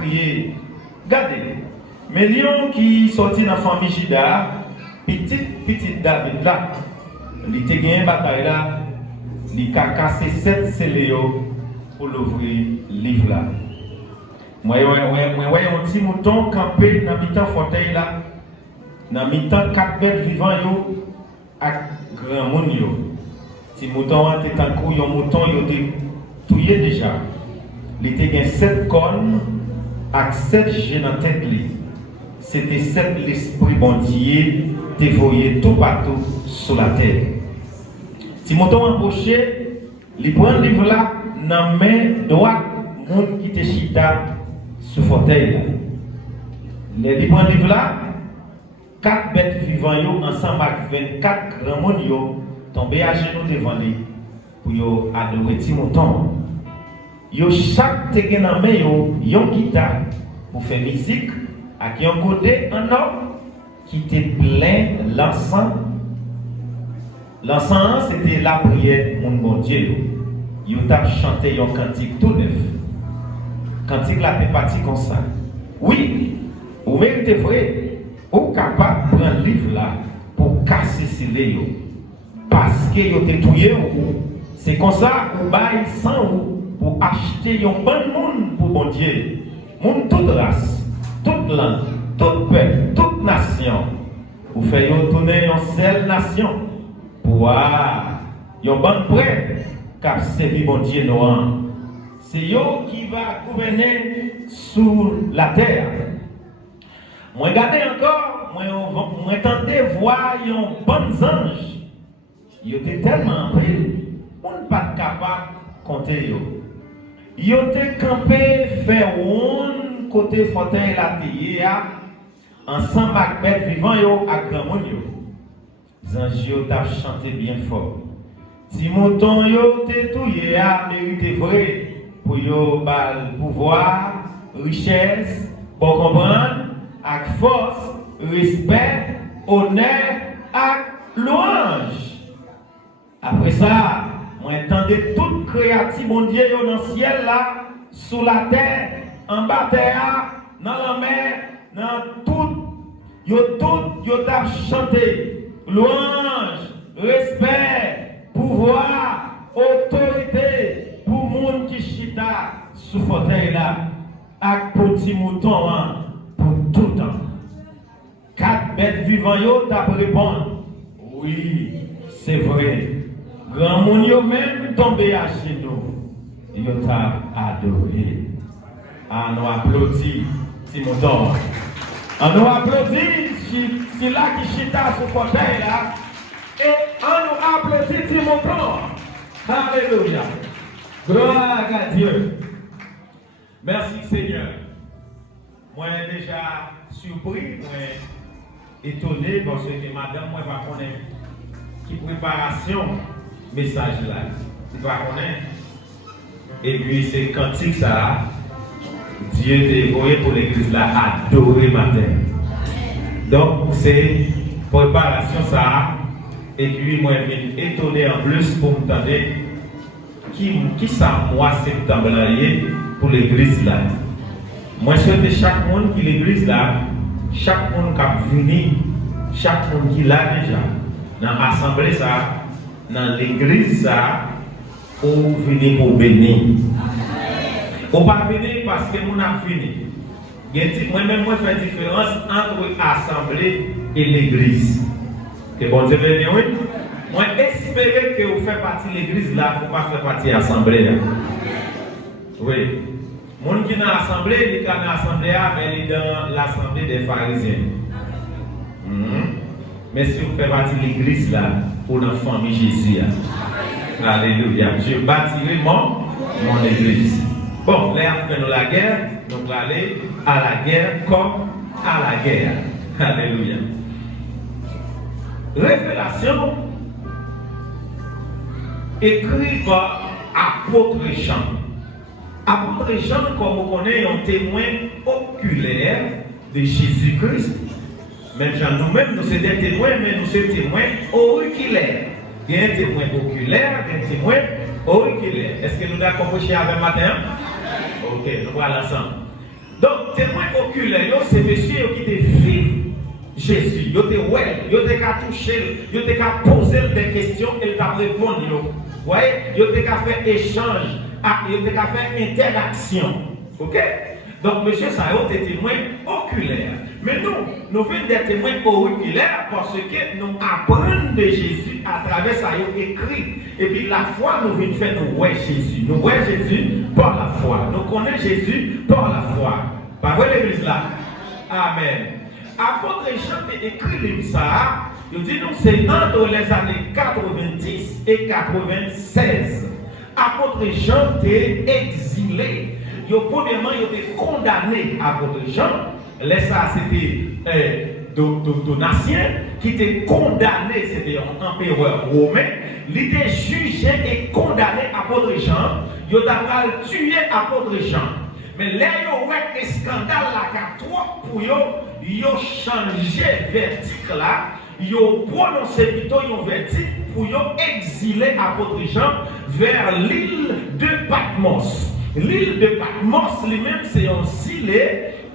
crié. Regardez, mais lion qui sorti dans la famille Jida, petit David là, il a gagné une bataille là, il a cassé 7 scellés pour l'ouvrir le livre là. Moi, un petit mouton campé dans le mi-temps fauteuil là, dans le mi-temps 4 bêtes vivantes avec grand monde. Si le mouton était en cours, le mouton était tué déjà. Il était 7 cornes avec 7 gènes en tête. C'était 7 l'esprit bon Dieu qui voyait tout partout sur la terre. Si le mouton empoché, il prend le livre là dans la main droite, le monde qui était chita sous fauteuil. Il prend le livre là, 4 bêtes vivantes ensemble avec 24 grands monde tombés à genoux devant lui pour adorer le mouton. Chaque te gen nan men yon guitare pour faire musique avec un côté un homme qui était plein l'encens. L'encens c'était la prière mon bon Dieu. Yo t'a chanté un cantique tout neuf. Cantique la t'est parti comme ça. Oui, ou méritez vrai, ou capable de prendre livre là pour casser ces léos. Parce que yo te touye ou. C'est comme ça ou bail sans ou. Pour acheter un bon monde pour bon Dieu. Monde toute race, toute langue, tout peuple, toute nation. Pour faire tourner une seule nation. Pour avoir un bon prêtre qui a servi bon Dieu noir. C'est eux qui va gouverner sur la terre. Moi, regardez encore, moi, entendez voir un bon ange. Il était tellement pris, on n'est pas capable de compter. Ils ont campé, fait un côté fauteuil la télé, ensemble avec bête vivant avec grand monde. Les anges ont chanté bien fort. Si mouton yo te touye a mérité vrai pour yo bal pouvoir, richesse, pour comprendre, avec force, respect, honneur, avec louange. Après ça, moi entendez toute créative mon Dieu dans le ciel là, sous la terre, en bas terre, dans la mer, dans tout, yo t'a chanté louange, respect, pouvoir, autorité pour monde qui chita sous fauteuil là, avec petit mouton pour tout temps. 4 bêtes vivantes yo t'a répondre. Oui, c'est vrai. Grand monde yo même tombé à genoux. Yo t'a adoré. Ah, nous applaudit si mouton. Ah, nous applaudit si là qui chita sous fauteuil là. Et on nous applaudit si mouton. Alléluia. Gloire à Dieu. Merci Seigneur. Moi déjà surpris, moi étonné parce que madame moi va connaître qui préparation message là. Tu vas connaître. Et puis c'est cantique ça. Dieu t'a envoyé pour l'église là adorer matin. Donc c'est préparation ça. Et puis moi je suis étonné en plus pour me demander qui ça mois septembre là pour l'église là. Moi je souhaite chaque monde qui l'église là, chaque monde qui a venu, chaque monde qui l'a déjà dans l'assemblée ça, dans l'église ça, ou venir pour bénir. Ou pas venir parce que nous avons fini. Moi-même, moi, je fais différence entre l'assemblée et l'église. Que bon Dieu bénisse, oui. Moi, espérer que vous faites partie de l'église là, pour ne pas faire partie de l'assemblée là. Oui. Les gens qui sont dans l'assemblée, ils sont dans l'assemblée, mais ils sont dans l'assemblée des pharisiens. Mais si vous faites partie de l'église là, pour la famille Jésus. Alléluia. Je bâtirai mon église. Bon, là, après nous la guerre, nous allons aller à la guerre comme à la guerre. Alléluia. Révélation écrit par apôtre Jean. Apôtre Jean, comme vous connaissez, est un témoin oculaire de Jésus-Christ. Même Jean, nous-mêmes, nous sommes des témoins, mais nous sommes témoins auriculaires. Il y a un témoin oculaire, un témoin auriculaire. Est-ce que nous avons compris avec matin? Ok, nous voilà ensemble. Donc, témoin oculaire, c'est monsieur qui te vit Jésus. Yo te ouais, yo te ka toucher, yo te ka poser des questions et t'a répondre. Vous voyez, yo te ka faire échange, yo te ka faire interaction. OK? Donc, monsieur Sayo est témoin oculaire. Mais nous venons des témoins oculaires parce que nous apprenons de Jésus à travers Sayo écrit. Et puis la foi, nous venons faire nous voir Jésus. Nous voyons Jésus par la foi. Nous connaissons Jésus par la foi. Pas vrai l'église là? Amen. Apôtre Jean a écrit le livre ça. Il dit nous c'est entre les années 90 et 96. Apôtre Jean est exilé. Premièrement, il était condamné à votre Jean. Ça, c'était Donatien qui était condamné, c'était un empereur romain. Il était jugé et condamné à votre Jean. Il a tué apôtre Jean. Mais là, il y a eu un scandale là, trop pour il a changé verdict là. Il a prononcé plutôt un verdict pour exiler apôtre Jean vers l'île de Patmos. L'île de Patmos lui-même, c'est un île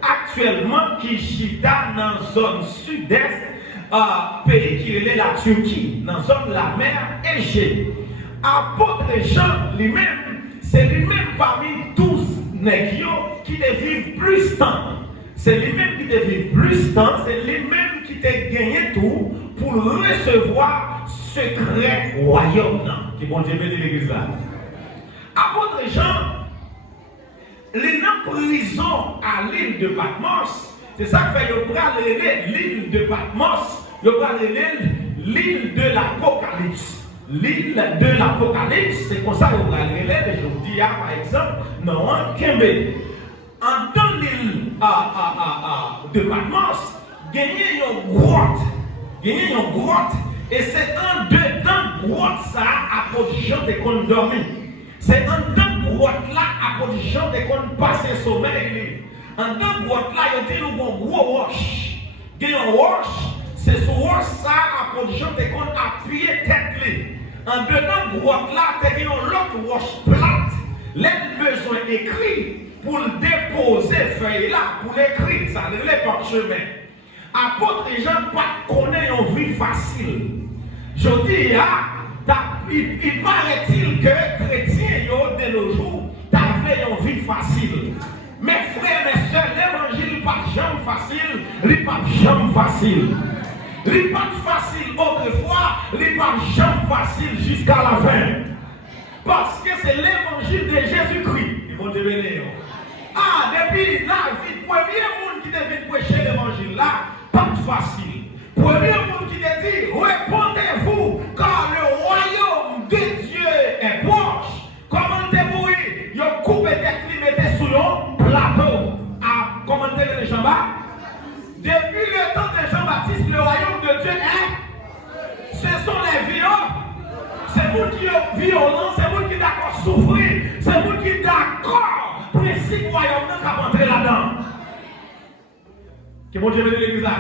actuellement qui chita dans la zone sud-est, pays qui est la Turquie, dans la zone de la mer Égée. Apôtre Jean lui-même, c'est lui-même parmi 12 nègres qui vivent plus temps. C'est lui-même qui vivre plus temps, c'est lui-même qui t'a gagné tout pour recevoir secret royaume. Qui bon Dieu bénit l'église là. Apôtre Jean, il est en prison à l'île de Patmos. C'est ça que fait l'île de Patmos, l'île de l'Apocalypse. L'île de l'Apocalypse, c'est comme ça qu'on va l'aider aujourd'hui, par exemple, non, Kembe. En dans l'île de Patmos, gagner une grotte, et c'est en dedans grotte ça, apôtre Jean de condormi. C'est en dedans grotte là, apôtre Jean de qu'on passe sommeil. En dedans grotte là, il y a un gros roche. Il y a un roche, c'est ce roche ça, apôtre Jean de qu'on appuie tête. En dedans grotte là, il y a une autre roche plate. Les besoins écrits pour le déposer feuille là, pour l'écrire, ça ne l'est pas chemin. Apôtre Jean pas connaît une vie facile. Je dis, il paraît-il que chrétiens de nos jours, t'avais une vie facile. Mes frères et sœurs, l'évangile n'est pas jamais facile, il n'est pas jamais facile. Il n'est pas facile autrefois, il n'est pas jamais facile jusqu'à la fin. Parce que c'est l'évangile de Jésus-Christ. Ils vont devenir. Depuis la vie, premier monde qui devait prêcher l'évangile là, pas facile. Premier monde qui te dit, répondez-vous, car le royaume de Dieu est proche. Comment te mourir? Ils ont coupé tes clés, mettez sur le plateau. Comment te les Jean-Baptiste? Depuis le temps de Jean-Baptiste, le royaume de Dieu est. Ce sont les violents. C'est vous qui êtes violents, c'est vous qui d'accord souffrir, c'est vous qui d'accord principe royaume qui a rentré là-dedans. Que bon Dieu bénisse l'église là.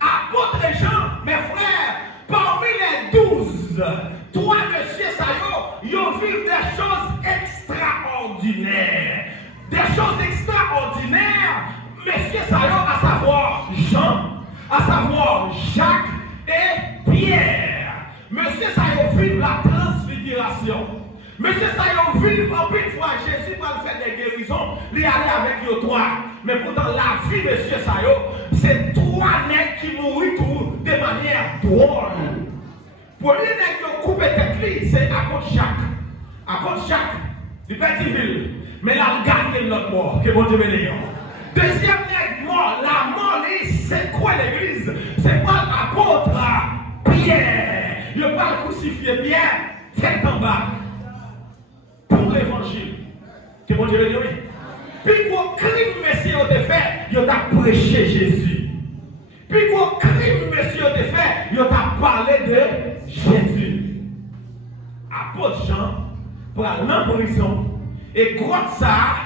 Apôtre Jean, mes frères, parmi les 12, 3 messieurs Sayo, ils vivent des choses extraordinaires. Des choses extraordinaires, messieurs Sayo, à savoir Jean, à savoir Jacques et Pierre. Monsieur Sayo vive la transfiguration. Monsieur Sayo vive en plus fois Jésus va faire des guérisons, il aller avec les 3. Mais pourtant la vie de Monsieur Sayo, c'est 3 nègres qui mourent tout de manière drôle. Pour les nègres qui coupent tête, c'est apôtre Jacques. Apôtre Jacques, du petit ville. Mais là, il gagne notre mort. Que bon Dieu bénisse. Deuxième nègre mort, la mort, c'est quoi l'église? C'est pas l'apôtre Pierre. Il ne va pas crucifier Pierre, tête en bas. Pour l'évangile. Que bon Dieu le dit. Puis pour crime, messieurs, ont fait, ils ont prêché Jésus. Puis pour crime, messieurs, ont fait, ils ont parlé de Jésus. Apôtre Jean, pour aller en prison. Et grotte ça,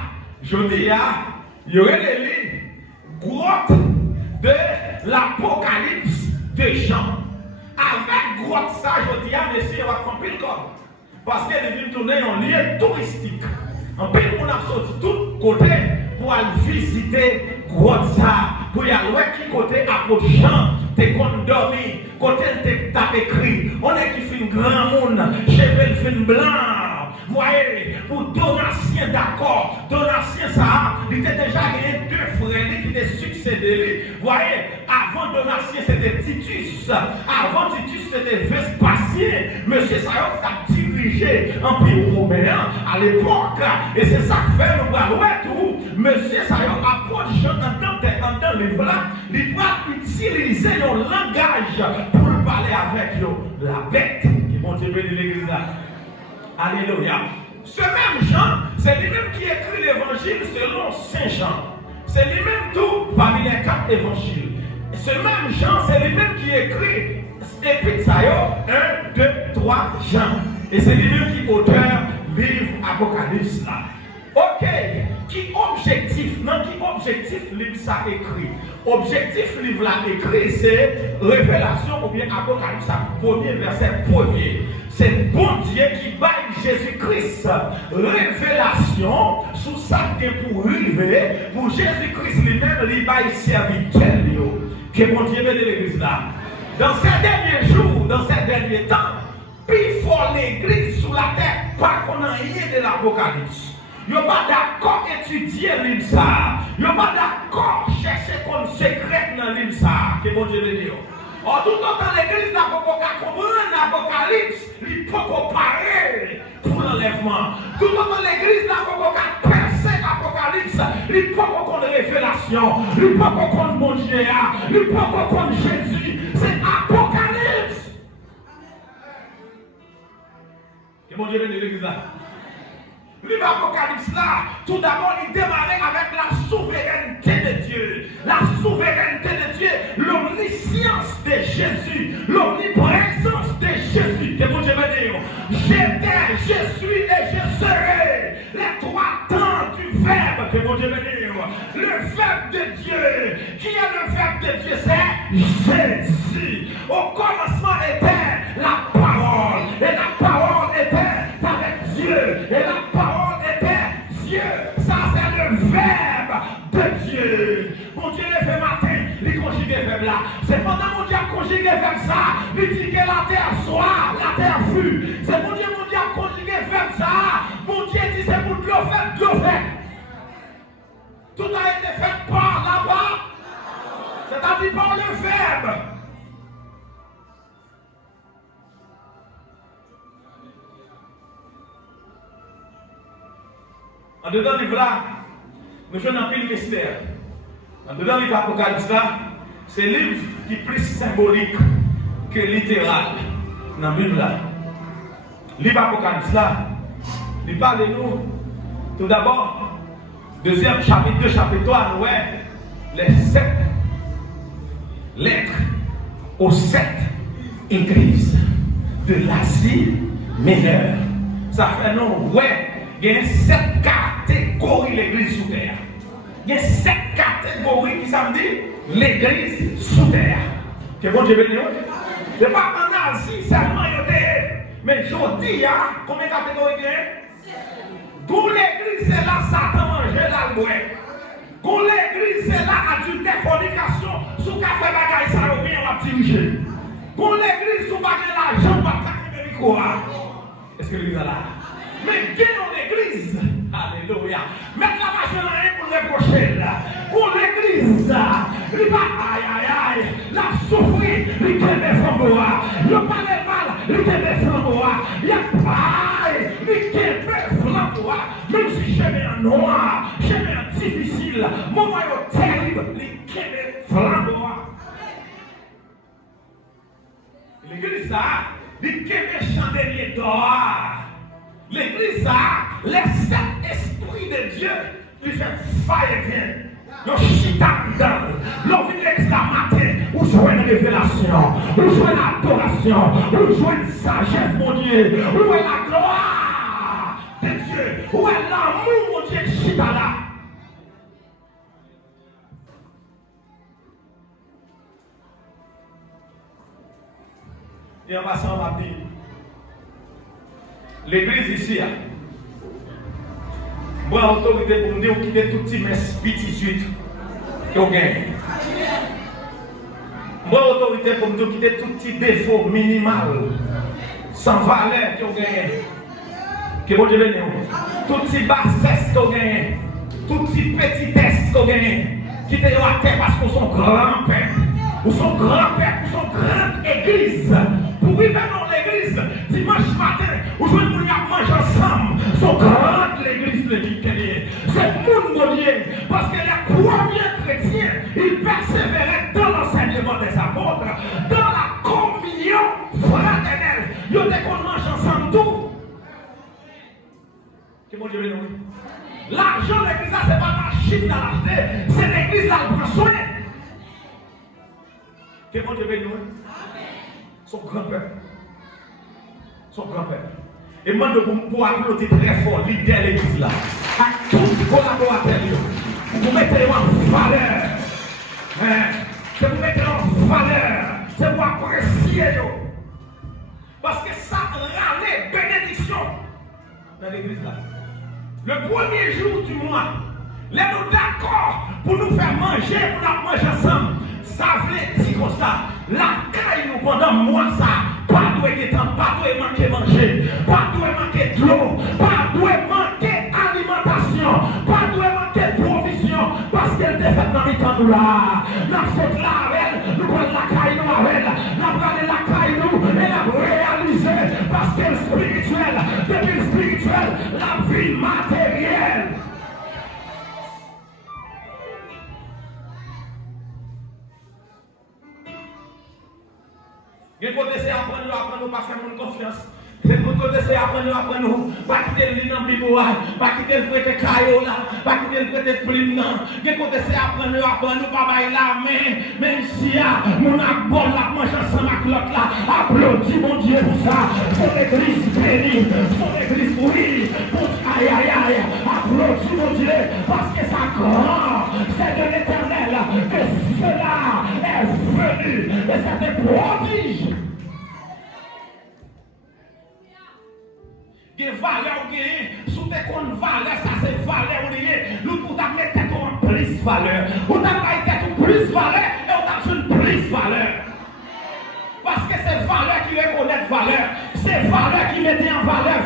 je dis, il y aurait les lignes. Grotte de l'Apocalypse de Jean. Avec grotte ça, je dis, messieurs, on va prendre le corps. Parce qu'elle est venue tourner en lieu touristique. En pays, on a sorti tout côté pour aller visiter grotte ça, pour y aller qui côté apôtre Jean, t'es qu'on dormi, côté t'as écrit, on est qui fait grand monde, cheveux fin blanc. Voyez, pour Donatien, d'accord, Donatien, ça, il était déjà gagné 2 frères qui étaient succédés lui. Voyez, avant Donatien, c'était Titus. Avant Titus, c'était Vespasien. Monsieur Sayon a dirigé l'Empire romain à l'époque. Et c'est ça que fait le Balouet tout. Monsieur Sayon approche dans le livre là, il va utiliser le langage pour parler avec la bête qui vont Dieu bénir l'église là. Alléluia. Ce même Jean, c'est lui-même qui écrit l'évangile selon Saint Jean. C'est lui-même tout parmi les 4 évangiles. Ce même Jean, c'est lui-même qui écrit Épître 1, 2, 3 Jean. Et c'est lui-même qui est auteur livre Apocalypse là. Ok, qui objectif livre ça écrit? Objectif livre là écrit c'est Révélation ou bien Apocalypse, premier verset premier. C'est bon Dieu qui baille Jésus-Christ révélation sous ça qui est pour arriver pour Jésus-Christ lui-même il baille serviteur que bon Dieu bénisse l'église là. Dans ces derniers jours, dans ces derniers temps, plus fort l'église sous la terre pas qu'on a rien de l'Apocalypse. Yo pas d'accord étudier livre ça. Yo pas d'accord chercher comme secret dans livre ça. Que bon Dieu le dit. En tout temps l'église n'a pas comprendre l'Apocalypse, il peut comparer pour l'enlèvement. Tout temps l'église n'a pas percer l'Apocalypse, il peut comprendre révélation, il peut comprendre mon Dieu, il peut comprendre Jésus. C'est Apocalypse. Que bon Dieu le dit l'église là. Livre Apocalypse là, tout d'abord il démarrait avec la souveraineté de Dieu. La souveraineté de Dieu, l'omniscience de Jésus, l'omniprésence de Jésus. Que bon Dieu me dit, j'étais, je suis et je serai. Les 3 temps du verbe, que bon Dieu me dit. Le verbe de Dieu, qui est le verbe de Dieu? C'est Jésus. Au commencement était la parole, et la parole était avec Dieu, et la parole était Dieu. Ça c'est le verbe de Dieu. Mon Dieu le fait matin, il conjugue le verbe là. C'est pendant mon Dieu a conjugué le verbe ça, il dit que la terre soit, la terre fut. C'est mon Dieu a conjugué le verbe ça. Mon Dieu dit c'est pour de l'eau faite, de l'eau faite. Tout a été fait par là-bas, c'est-à-dire par le verbe. En dedans du livre là, nous jouons un pile mystère. En dedans du livre Apocalypse là, c'est un livre qui est plus symbolique que littéral dans la Bible là. Le livre Apocalypse là, il parle de nous, tout d'abord, deuxième chapitre 2, chapitre 3, nous voyons les 7 lettres aux 7 églises de l'Asie mineure. Ça fait nous, ouais. Il y a 7 catégories l'église sous terre. Il y a 7 catégories qui ça me dit l'église sous terre. Que bon Dieu bénisse. Ce n'est pas en Asie seulement, mais je dis, combien de catégories il y a? Pour l'église, c'est là Satan mange l'albouet. Pour l'église, c'est là adultère, fornication, sous café bagaille, ça va bien va diriger. Pour l'église, sous bagaille l'argent, va taquer le micro. Est-ce que l'église est là? Mais gagnons l'église. Alléluia. Mettre la machine à rien pour reprocher. Pour l'église. Il va aïe aïe aïe. La souffrir. Il te défend. Le palais mal. Il te défend. Il y a paille. Il te défend. Même si chemin en noir. Chemin difficile. Moment terrible. Il te défend. L'église ça. Il te chandelier d'or. L'église a les 7 esprits de Dieu qui fait fire vient. Le chita dedans. L'on vient l'église la matin. Où jouer une révélation. Où jouer l'adoration. Où jouer une sagesse, mon Dieu. Où est la gloire de Dieu. Où est l'amour, mon Dieu, chita là. Et en passant, on va dire. L'église ici, Moi, autorité pour me dire quitter tout petit messe petit suite. Que vous gagnez. Moi, autorité pour me dire quitter tout petit défaut minimal. Sans valeur que vous gagnez. Que bon Dieu bénisse. Tout petit bassesse que vous gagnez. Tout petit petitesse que vous gagnez. Quittez à terre parce que son grand-père. Ou son grand-père, ou son grande église. Pour vivre dans l'église, dimanche matin, où je vais nous manger ensemble. Son grande l'église de l'Italie. C'est le monde lié. Parce que les premiers chrétiens, ils persévéraient dans l'enseignement des apôtres, dans la communion fraternelle. Ils étaient qu'on mange ensemble tout. Que mon Dieu bénisse. L'argent de l'église, ce n'est pas la machine à l'acheter, c'est l'église qui prend soin. Que mon Dieu bénisse. Son grand-père. Son grand-père. Et moi, pour applaudir très fort l'idée de l'église là, à tous les collaborateurs, vous mettez en valeur. C'est vous mettez en valeur. C'est vous apprécier. Parce que ça râle bénédiction dans l'église là. Le premier jour du mois, les nous d'accord pour nous faire manger, pour nous manger ensemble. Ça veut dire comme ça. La caille nous pendant un mois ça. Pas de temps, pas de manquer manger, pas de manquer de l'eau, pas de manquer alimentation, pas de manquer provision. Parce qu'elle est faite dans les temps nous là. Nous sommes là avec elle, nous prenons la caille nous avec elle. Nous prenons la caille nous et la réaliser. Parce qu'elle est spirituelle, depuis le spirituel, la vie matérielle. Il faut essayer d'apprendre nous, pas faire mon confiance. C'est pour que essayer d'apprendre nous, pas quitter le lit dans le bibois, pas quitter le prêter caillou là, pas quitter le prêter plume là. Il faut essayer d'apprendre nous, pas bailler la main, même si mon abord là, mange ensemble avec l'autre là, applaudis mon Dieu pour ça. Son église bénie, son église oui, aïe aïe aïe, applaudis mon Dieu, parce que ça grand, c'est de l'éternel que cela est venu, et c'est un prodige. Des valeurs qui sous tes comptes valeurs, ça c'est valeur liée. Nous pour mettre en plus valeur. Vous t'avez en plus valeur et on t'a une plus valeur. Parce que c'est valeur qui reconnaît valeur. C'est valeur qui met en valeur.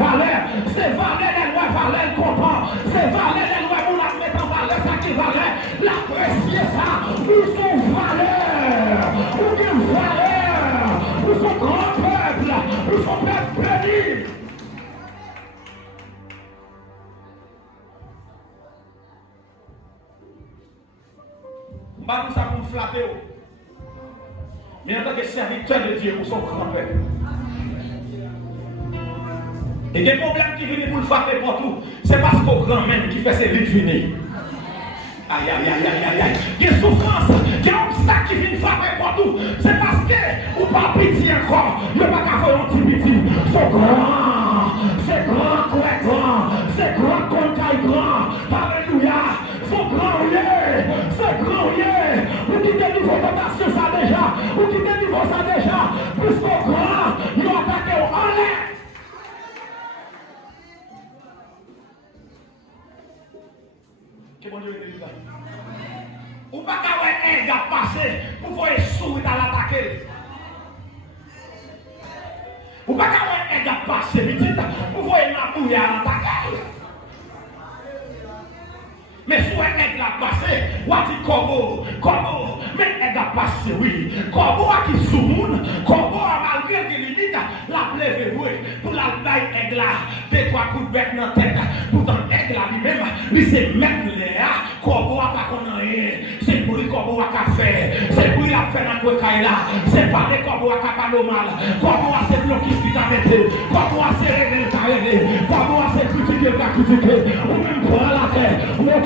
C'est valeur les lois valeur comprend. C'est valeur les lois pour la mettre en valeur, ça qui valeur. L'apprécier ça. Où sont valeurs? Où sont valeurs? Où sont grand peuple? Où sont peuple béni? Pas tout ça pour me flatter. Mais en tant que serviteur de Dieu, pour son grand-père. Et des problèmes qui viennent pour le frapper pour tout, c'est parce qu'au grand-mère qui fait ses vies finir. Aïe, aïe, aïe, aïe, aïe. Il y a souffrance, il y a un obstacle qui vient frapper pour tout. C'est parce que, ou pas pitié encore, il n'y a pas qu'à faire un petit pitié. C'est grand, c'est grand, c'est grand, grand. Alléluia. C'est grand, c'est grand, vous qui délivrez tentation ça déjà, vous qui délivrez ça déjà, puisqu'au grand, ils ont attaqué en l'air. Que bon Dieu est délivré. Ou pas qu'à un gars passer pour voir sourire à l'attaquer. Ou pas qu'à un gars passer pour voir la bouille à l'attaquer. Mais si elle a passé, ou a dit Kobo, mais elle a passé, oui. Kobo a qui soumoun, Kobo a malgré des limites, la plève pour la baille aigle là, des trois coups de bec dans la tête, pourtant aigle là lui-même, lui c'est mettre l'air, Kobo a pas qu'on rien, c'est pour lui Kobo a qu'à faire, c'est pour lui la faire dans le caille là, c'est pas les Kobo a qu'à pas normal, Kobo a c'est bloqué qui t'a metté, Kobo a c'est réglé, t'a réglé, Kobo a c'est critiqué, t'a critiqué, ou même prendre la terre, mon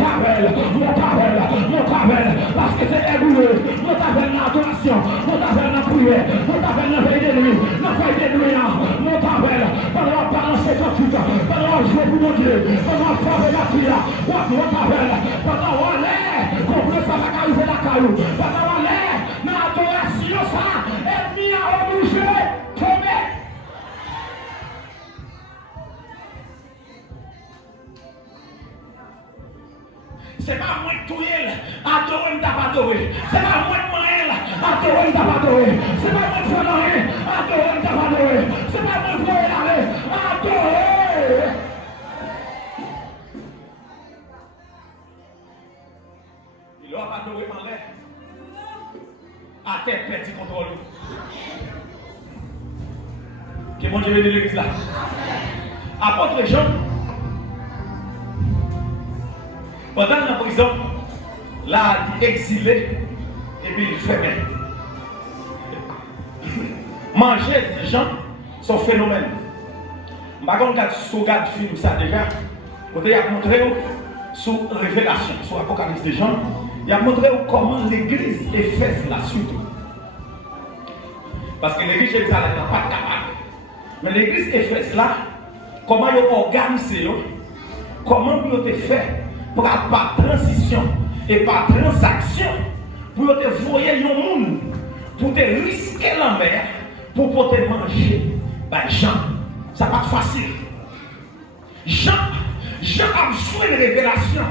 tavel, parce que c'est égoulé, mon tavel dans l'adoration, mon tavel dans la prière, mon tavel dans la veille de nuit, mon tavel, pendant la balance 58, pendant la joie pour mon Dieu, pendant la frapper la tira, mon tavel, pendant l'air, complet ça va cailler la caillou, pendant l'air, dans l'adoration ça, ennemi a obligé, tomber. marié, adoré, m'ta pas adoré. C'est pas moi de marié, adoré, m'ta pas adoré. C'est pas moi de faire marié, adoré, m'ta pas adoré. C'est pas moi de faire l'arrêt, adoré. Il a pas adoré par l'air. À tête petit contrôle. Que mon Dieu bénisse l'église là. Apôtre Jean, pendant la prison, là, il est exilé et puis il fermé. Manger des gens, c'est un phénomène. Je ne sais pas si vous regardez le film ça déjà. Il a montré sous Révélation, sur l'Apocalypse des gens, il a montré comment l'église Éphèse là surtout. Parce que l'église Jérusalem n'a pas capable. Mais l'église Éphèse là, comment ils ont organisé, comment ils ont fait par transition et par transaction pour te voyer un monde, pour te risquer la mer, pour te manger. Ben Jean, ça n'a pas de facile. Jean a joué une révélation.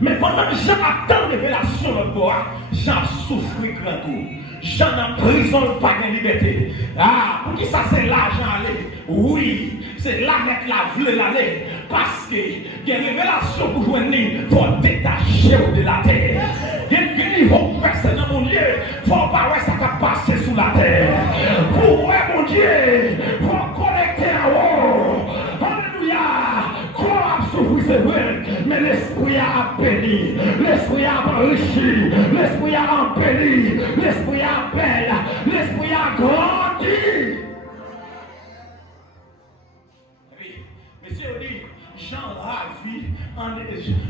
Mais pendant que Jean attend une révélation dans le bois, Jean souffre grand tour. Jean en prison, pas de liberté. Ah, pour qui ça c'est là, Jean aller? Oui, c'est là mettre la vle l'aller. Parce que il y a une révélation pour jouer il faut détacher de la terre. Il y a une niveau personne dans mon Dieu. Il faut pas voir ça qui passer sous la terre. Pour voir mon Dieu, il faut connecter en haut. Alléluia. Quoi a souffert, c'est vrai. Mais l'esprit a béni. L'esprit a enrichi. L'esprit a embelli. L'esprit a belle. L'esprit a grandi. Monsieur dit, Jean ravi,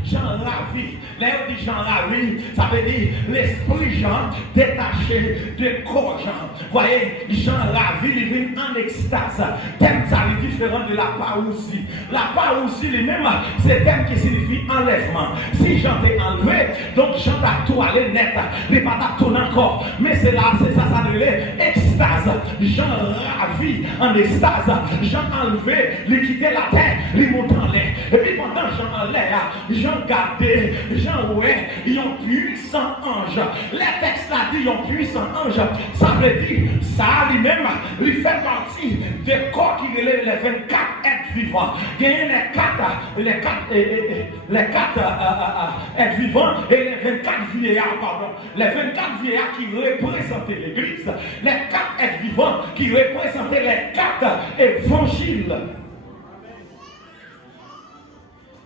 Jean ravi. Là, on dit Jean ravi, ça veut dire l'esprit Jean détaché de corps Jean. Voyez, Jean ravi, il vient en extase. Thème ça est différent de la parousie. La parousie, lui-même, c'est thème qui signifie enlèvement. Si Jean t'est enlevé, donc Jean t'a toilé net, il n'est pas tourné encore. Mais c'est là, c'est ça, ça veut dire extase. Jean ravi, en extase. Jean enlevé, il quittait la terre, il monte en l'air. Et puis pendant Jean en l'air, Jean gardait, Jean ouais, ils ont puissant ange. Les textes là dit ils ont puissant ange. Ça veut dire, ça lui-même, il fait partie des corps qui relèvent les 24 êtres vivants. Il y a les 4 êtres vivants et les 24 vieillards, pardon. Les 24 vieillards qui représentaient l'église. Les 4 êtres vivants qui représentaient les 4 évangiles.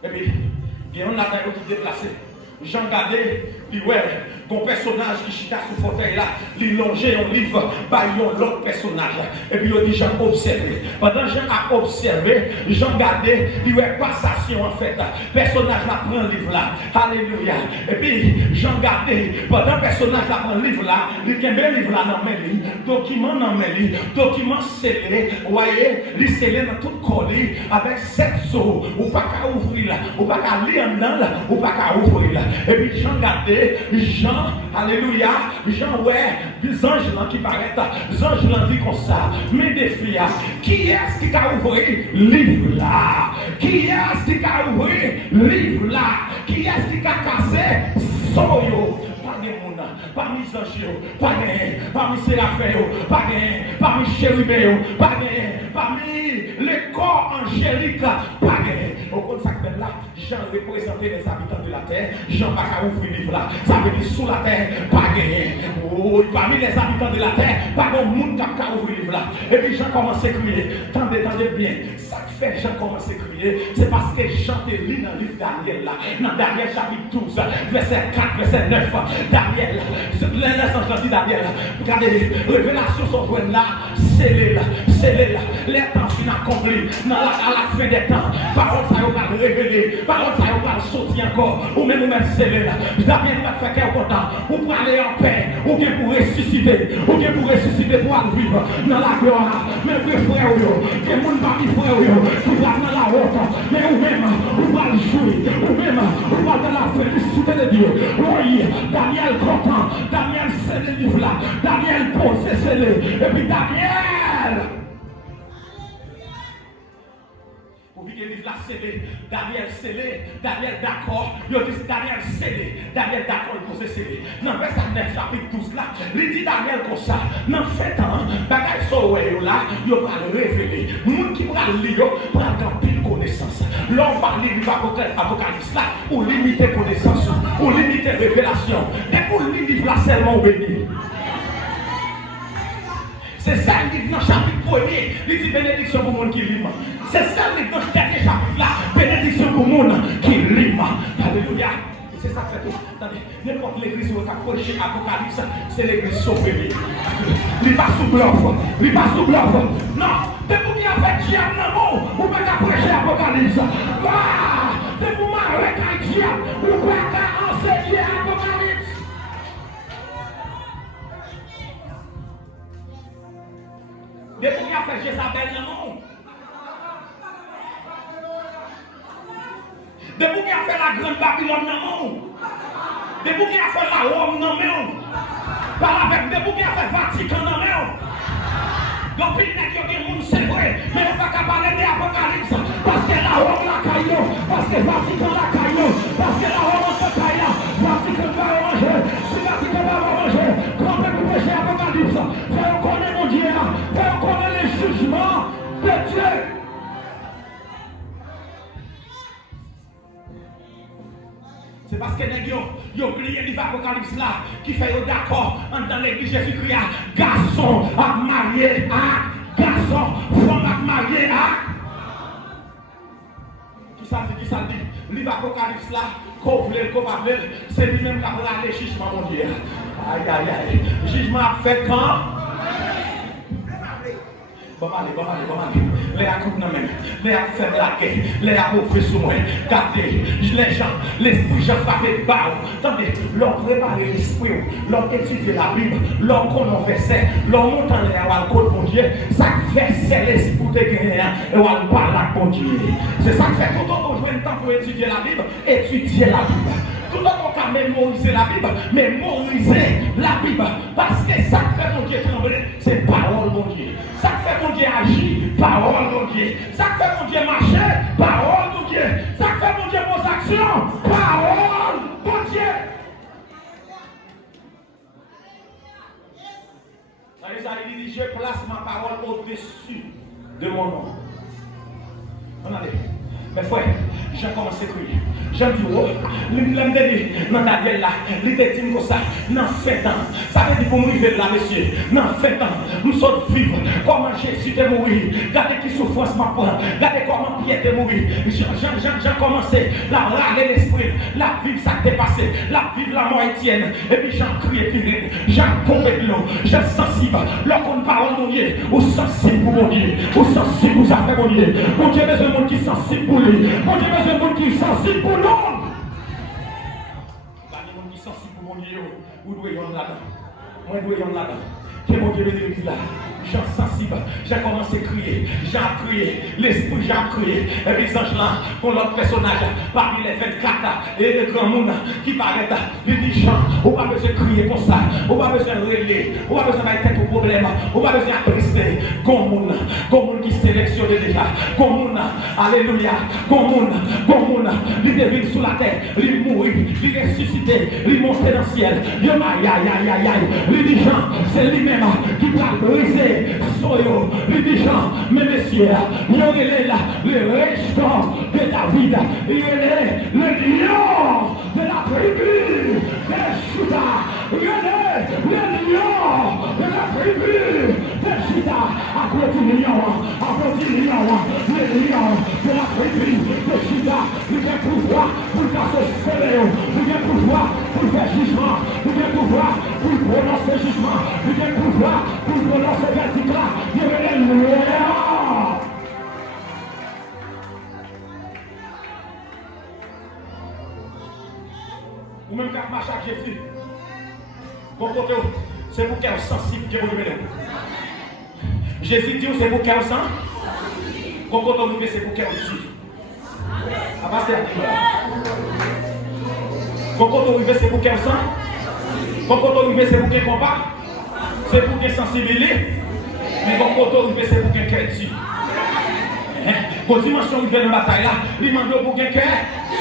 Et puis, il y a un latin qui est déplacé. Jean Gardé, il ouais, mon personnage qui chita sous fauteuil là, il longeait un livre, bah il y a l'autre personnage. Et puis il dit Jean observé. Pendant Jean a observé, Jean Gardé, il ouais passation en fait. Personnage là prend le livre là. Alléluia. Et puis Jean Gardé, pendant personnage là prend le livre là, il a un livre là dans mes livres, document dans mes livres, document scellé, voyez, il scellé dans tout collé avec 7 sceaux, ou pas qu'à ouvrir là, ou pas qu'à lire dedans là, ou pas qu'à ouvrir là. Et puis Jean Gardé, Jean, alléluia, Jean ouais, des anges là qui paraissent, des anges là dit comme ça, mes défis, qui est-ce qui a ouvert livre là? Qui est-ce qui a ouvert livre là? Qui est-ce qui a cassé soyo? Parmi les anges, parmi Séraphin, parmi Chérubin, parmi les corps angéliques, au compte ça fait là, Jean représentait les habitants de la terre, Jean pas qu'à ouvrir livre là, ça veut dire sous la terre, pas gagné. Parmi les habitants de la terre, pas de monde qui a ouvrir livre là. Et puis Jean commence à crier, tendez bien, ça fait Jean commence à crier, c'est parce que Jean te lit dans le livre Daniel là, dans Daniel chapitre 12, verset 4, verset 9, Daniel, l'instant dit Daniel, regardez, révélation sont jointes là, scellées là, les temps sont accomplis, à la fin des temps, parole ça va révéler, parole ça va sortir encore, ou même scellé là, Daniel va faire qu'un content, ou pour aller en paix, ou bien pour ressusciter, pour aller vivre dans la gloire, même que frère, que mon parmi frère, qui va dans la haute, mais ou même, ou va le jouer, ou même, ou va dans la félicité de Dieu, oui, Daniel content, Daniel scellé le livre là, Daniel pose scellé, et puis Daniel, pour vivre le livre là scellé, Daniel scellé, Daniel d'accord, il dit Daniel scellé, Daniel d'accord, il pose scellé. Dans verset 9, chapitre 12 là, il dit Daniel comme ça, dans fait temps, bagaille sowe là, il va le révéler. Moun qui va le lire, prend grand pile connaissance. L'homme parle du Apocalypse là, ou limiter connaissance, ou limiter révélation. Et pour le livre là seulement béni. C'est ça le livre dans le chapitre 1er, il dit bénédiction pour le monde qui lit. C'est ça le livre dans le dernier chapitre là, bénédiction pour le monde qui lit. Alléluia. C'est ça que fait tout. Attendez, n'importe l'église où on a prêché Apocalypse, c'est l'église sauvée. Il va sous bluff. Il va sous bluff. Non, c'est pour qui a fait diable dans le monde, ou pas qu'à prêcher Apocalypse. C'est pour m'arrêter avec diable, ou pas qu'à enseigner Apocalypse. Depuis qu'il a fait Jézabel dans le monde. Depuis qu'il a fait la grande Babylone dans le monde. Depuis qu'il a fait la Rome dans le monde. Depuis qu'il a fait Vatican dans le monde. Donc il n'est que des monde c'est vrai. Mais on ne va pas parler d'Apocalypse. Parce que la Rome la caillou. Parce que Vatican la caillou. Parce que la Rome la caillou. Vatican va manger. Si Vatican va manger. Quand on peut prêcher Apocalypse. Faut connaître mon Dieu. Faut connaître les jugements de Dieu. C'est parce que les gens ont oublié l'Apocalypse là qui fait d'accord dans l'église Jésus-Christ. Garçon à marier à garçon, femme à marier à. Qui ça dit? L'Apocalypse là, qu'on voulait, c'est lui-même qui a parlé jugement, mon Dieu. Aïe, aïe, aïe. Jugement a fait quand? Bon, allez. Les a coupe dans même. Les a fait la guerre. Les a ouvert sous moi. Gardez, les gens, l'esprit, j'en frappé de barre. Attendez, l'on prépare l'esprit, l'on étudie la Bible, l'on connaît verset, l'on monte en l'air à côté mon Dieu. Ça fait c'est l'esprit de gagner et on parle à mon Dieu. C'est ça que fait tout le temps qu'on joue un temps pour étudier la Bible, étudier la Bible. Tout le monde a mémorisé la Bible, mémoriser la Bible. Parce que ça fait mon Dieu trembler, c'est parole mon Dieu. Ça fait mon Dieu agir, parole mon Dieu. Ça fait mon Dieu marcher, parole mon Dieu. Ça fait mon Dieu vos actions, parole mon Dieu. Ça dit, je place ma parole au-dessus de mon nom. Regardez. Mais frère, j'ai commencé à crier. J'ai dit, oh, l'homme de dans ta gueule là, il te dit comme ça, dans 7 ans. Ça veut dire pour me vivre là, monsieur. Dans 7 ans, nous sommes vivre. Comment Jésus est mort. Regardez qui souffrance m'a pris. Regardez comment Pierre est mort. J'ai commencé à râler l'esprit, la vivre ça qui est passé, la vivre la mort Étienne. Et puis j'ai crié, puis j'ai tombé de l'eau. J'ai sensible. Lorsqu'on parle de mon Dieu, ou sensible pour mon Dieu, ou sensible pour ça, mon Dieu. Mon Dieu, besoin de monde qui est sensible pour lui. Mon Dieu, besoin de monde qui est sensible pour l'homme. Mon qui est sensible pour mon Dieu, où doit y aller là-dedans? Moi, doit y aller là-dedans. Que mon Dieu bénisse l'église là. J'ai sensible, j'ai commencé à crier, j'ai crié, l'esprit j'ai crié. Et puis les anges là, pour l'autre personnage, parmi les 24 et les grands monde qui paraissent, il dit Jean, on va besoin de crier comme ça, on va besoin de régler, on va besoin de mettre au problème, on va besoin de trister. Comme monde qui sélectionne déjà, comme monde, alléluia, comme monde, il devine sous la terre, il mourit, il ressuscité, il monte dans le ciel, il aïe, il dit Jean, c'est lui-même qui va briser. Soyo, les gens, mes messieurs, il est là, le restant de David, il est le lion de la tribu de Juda, il est le lion de la tribu de Juda, applaudis le lion, le lion de la tribu de Juda, il vient pouvoir pour casser ce léon, il vient pouvoir pour faire jugement, il vient pouvoir pour prononcer jugement, il vient pouvoir pour prononcer verdict. Il est le lion. Ou même quand marche avec Jésus, c'est pour qu'elle soit sensible que vous venez. Jésus dit c'est pour qu'elle soit sensible. Quand on c'est pour qu'elle soit. Avancez à quand on c'est pour qu'elle soit. Quand on c'est pour qu'elle combat. C'est pour qu'elle sensibilité. Mais quand on c'est pour qu'elle crée dessus. Quand dimension qui fait dans la bataille là, il demande pour quelqu'un.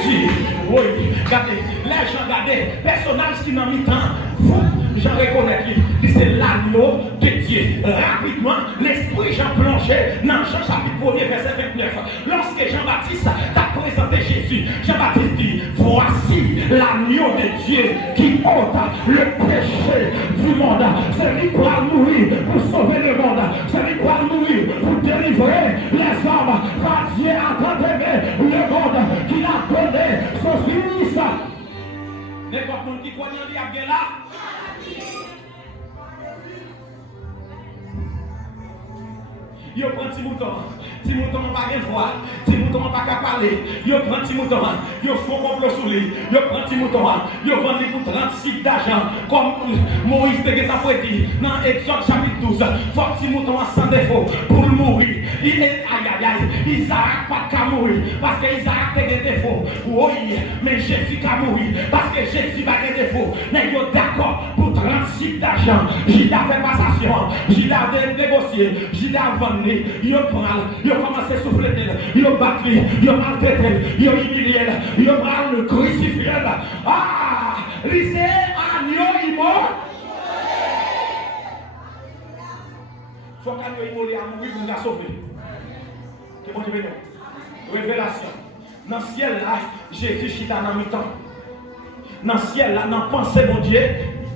Si, oui, regardez, les gens regardez, personnage qui n'a mis temps, vous, j'en reconnais qui, c'est l'agneau de Dieu. Rapidement, l'esprit Jean plongé dans Jean chapitre 1er, verset 29. Lorsque Jean-Baptiste a présenté Jésus, Jean-Baptiste dit, voici l'agneau de Dieu qui ôte le péché du monde. C'est lui qui va mourir pour sauver le monde. C'est lui qui va mourir pour délivrer les hommes. Car Dieu a tant aimé le monde qu'il a donné son fils. N'importe qui croit en lui a là. Yo prend petit mouton pas de voix, petit mouton pas qu'à parler. Yo prend petit mouton, yo font complot sur lui. Yo prend petit mouton, yo vend pour 36 d'argent comme Moïse te a prédit dans Exode chapitre 12. Faut petit mouton sans défaut pour mourir. Il est Isaac pas qu'à mourir parce que Isaac a des défauts. Oui, mais Jésus a mourir parce que Jésus va des défauts. Mais yo d'accord pour 36 d'argent. J'y a fait passation, j'y a négocié, j'y a vendu. Yo prend, yo commence à souffler, yo battre, yo maltraiter, yo humilier, yo prend le crucifié. Ah, lycée agneau mort. Faut qu'agneau mort a mourir pour nous sauver. Que bon Dieu bénisse. Révélation. Dans le ciel là, Jésus chita dans mi-temps. Dans le ciel là, dans pensée mon Dieu.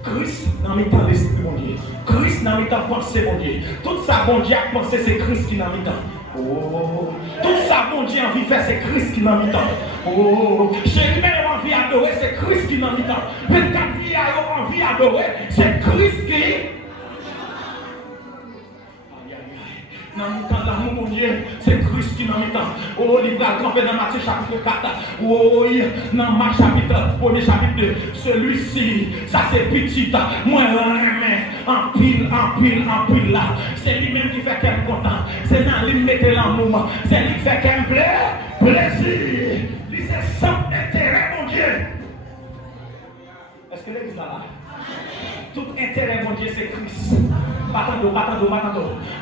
Christ dans mes temps l'esprit mon Dieu. Christ dans mes temps pensée mon Dieu. Tout ça bon Dieu a pensé c'est Christ qui dans mes temps. Oh. Tout ça bon Dieu a envie de faire c'est Christ qui dans mes temps. Oh. J'ai même envie d'adorer c'est Christ qui dans mes temps. 24 filles ont envie d'adorer c'est Christ qui. Dans le temps de l'amour, mon Dieu, c'est Christ qui dans le temps. Oh, il va camper dans Matthieu chapitre 4. Oh, dans Marc chapitre 1er chapitre 2. Celui-ci, ça c'est petit. Moi, en pile là. C'est lui-même qui fait qu'elle est content. C'est dans lui qui met l'amour. C'est lui qui fait qu'elle plaisir. Il c'est sans intérêt, mon Dieu. Est-ce que l'église là? Tout intérêt, mon Dieu, c'est Christ. Batando.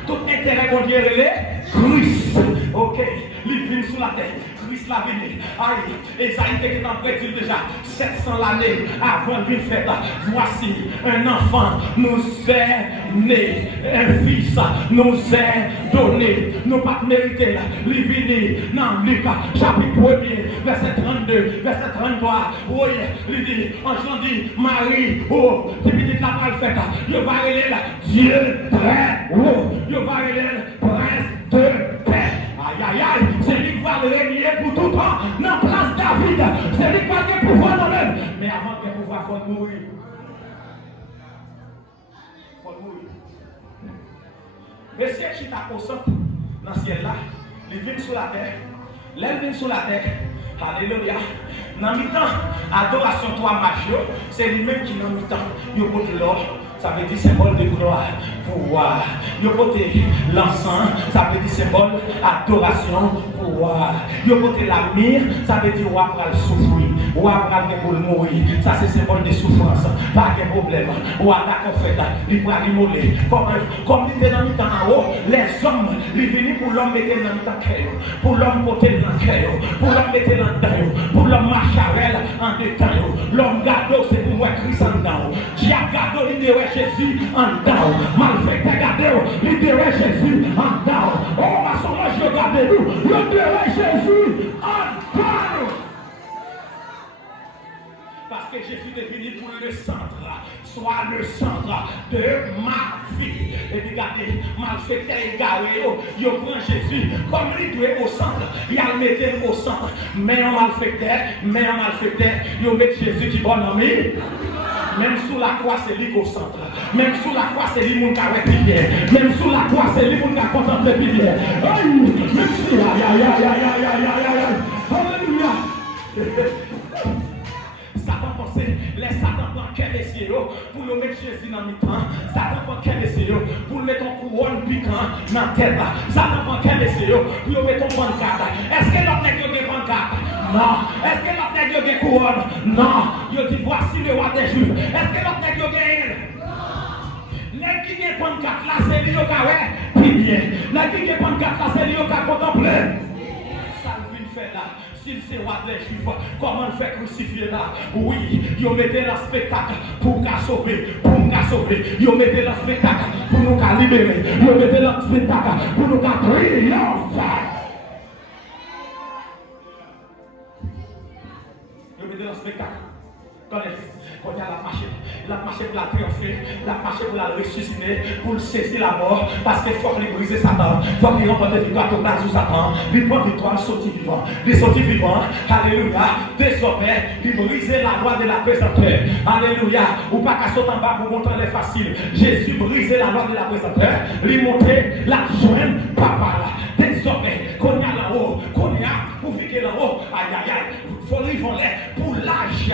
Tout intérêt, mon Dieu, c'est Christ. Ok, il vient sous la terre. Christ l'a venu. Aïe, Esaïe était en prédit déjà 700 l'année avant de faire. Voici un enfant nous est né, un fils nous est donné. Nous pas mérité. Il vient dans Luc chapitre 1er, verset 32, verset 33. Oui, il dit, ange dit, Marie, oh, tu me dis la parole faite. Je vais aller là, Dieu très haut. Je vais aller prince de paix. Aïe, aïe, c'est lui qui va régner pour tout le temps dans la place David. C'est lui qui va le pouvoir dans même. Mais avant de pouvoir, il faut mourir. Il faut mourir. Monsieur qui t'a au centre dans le ciel là, il vient sur la terre. L'elle vient sur la terre. Alléluia. Dans le temps, adoration toi majeur, c'est lui-même qui dans le temps, il porte l'or. Ça veut dire symbole de gloire, pouvoir. Yo côté l'encens, ça veut dire symbole adoration, pouvoir. Yo côté la myrrhe, ça veut dire roi va souffrir, roi va pour mourir. Ça c'est symbole de souffrance, pas de problème. Roi d'accord fait, il va l'immoler. Comme il était dans le temps en haut, les hommes, ils venaient pour l'homme mettre dans le temps cœur, pour l'homme porter dans le cœur, pour l'homme mettre dans le temps, pour l'homme marcher en détail. L'homme gado c'est pour moi Christ en dedans. Diable gado il dit Jésus en dedans. Malfaiteur gado il dit Jésus en dedans. Oh ma soeur je regarde nous, il dit Jésus en dedans. Parce que Jésus est venu pour le centre, soit le centre de ma vie. Et regardez, malfaiteur égaré, il prend Jésus comme il doit au centre, il a le mettre au centre. Mais un malfaiteur, il met Jésus qui est bon ami. Même sous la croix, c'est lui au centre. Même sous la croix, c'est lui qui a répliqué. Même sous la croix, c'est lui qui a contemplé Bible. Même si, alléluia. Satan pensait, les Satan prend quel messieurs pour le mettre Jésus dans le temps. Satan prend quel messieurs pour le mettre en couronne piquant dans la tête. Satan prend quel messieurs pour le mettre en pancarte. Est-ce que l'autre n'est que des pancartes? Non. Est-ce que l'autre n'est que des couronnes? Non. Il dit voici le roi des Juifs. Est-ce que l'autre n'est que des les qui ont pancarte là, c'est lui qui a puis bien. Les qui ont pancarte là, c'est lui qui a contemplé. fait là? S'il c'est roi des Juifs, comment le fait crucifier là? Oui, ils mettaient le spectacle pour nous sauver, pour nous sauver. Ils mettaient le spectacle pour nous libérer. Ils mettaient le spectacle pour nous triompher. Ils mettaient le spectacle. Quand il y a la marché pour la triompher, la marché pour la ressusciter, pour le saisir la mort, parce qu'il faut qu'il brise Satan, il faut qu'il remporte des victoires totales sur Satan, il prend victoire, sorti vivant, il sorti vivant, alléluia, désormais, il brise la loi de la présenteur, alléluia, ou pas qu'à sauter en bas pour montrer les faciles, Jésus brise la loi de la présenteur, lui montrer la jointe, papa là, désormais, qu'on y a là-haut, qu'on y a, pour vivre là-haut, aïe aïe aïe, faut lui voler pour l'âge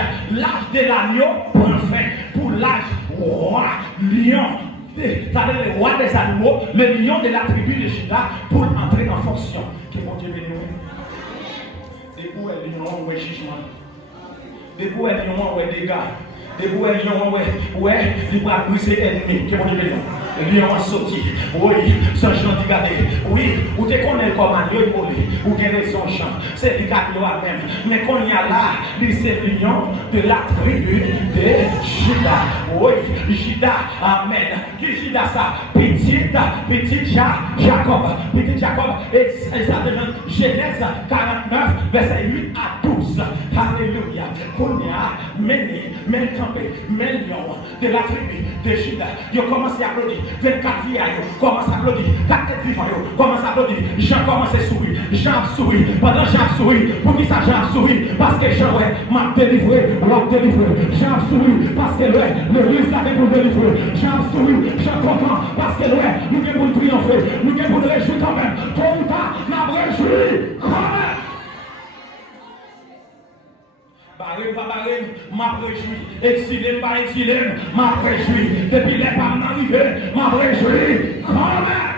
de l'agneau, pour fin, pour l'âge roi, lion, c'est-à-dire le roi des animaux, le lion de la tribu de Juda, pour entrer en fonction. Que mon Dieu bénisse. Debout est lion, ouais, jugement. Debout est lion, ouais, dégâts. Debout est lion, ouais, il va briser l'ennemi. Que mon Dieu bénisse. Lion a sauté. Oui, sans Jean dit garder. Oui, ou te connais comme un lion volé, ou bien raison Jean. C'est du garde même. Mais quand il y a là, c'est lion de la tribu de Juda. Oui, Juda, amen. Qui Juda ça? Petit Jacob. Petit Jacob, et ça devient Genèse 49, verset 8 à 12. Alléluia. Qu'on y a mené, même campé, même lion de la tribu de Juda. Il commence à applaudir. 24 vieillards commencent à applaudir. 4 vivants commencent à applaudir. Jean commence à sourire. Jean sourit. Pendant Jean sourit, pour qui ça Jean sourit? Parce que Jean m'a délivré, l'homme délivré. Jean sourit parce que le risque avait pour délivrer. Jean sourit, Jean content parce que nous devons triompher. Nous devons nous réjouir quand même. Tôt ou tard, nous avons réjoui quand même. Barré, pas barré, m'a réjoui. Exilé, pas exilé, m'a réjoui. Depuis les femmes arrivées, m'a réjoui. Quand même.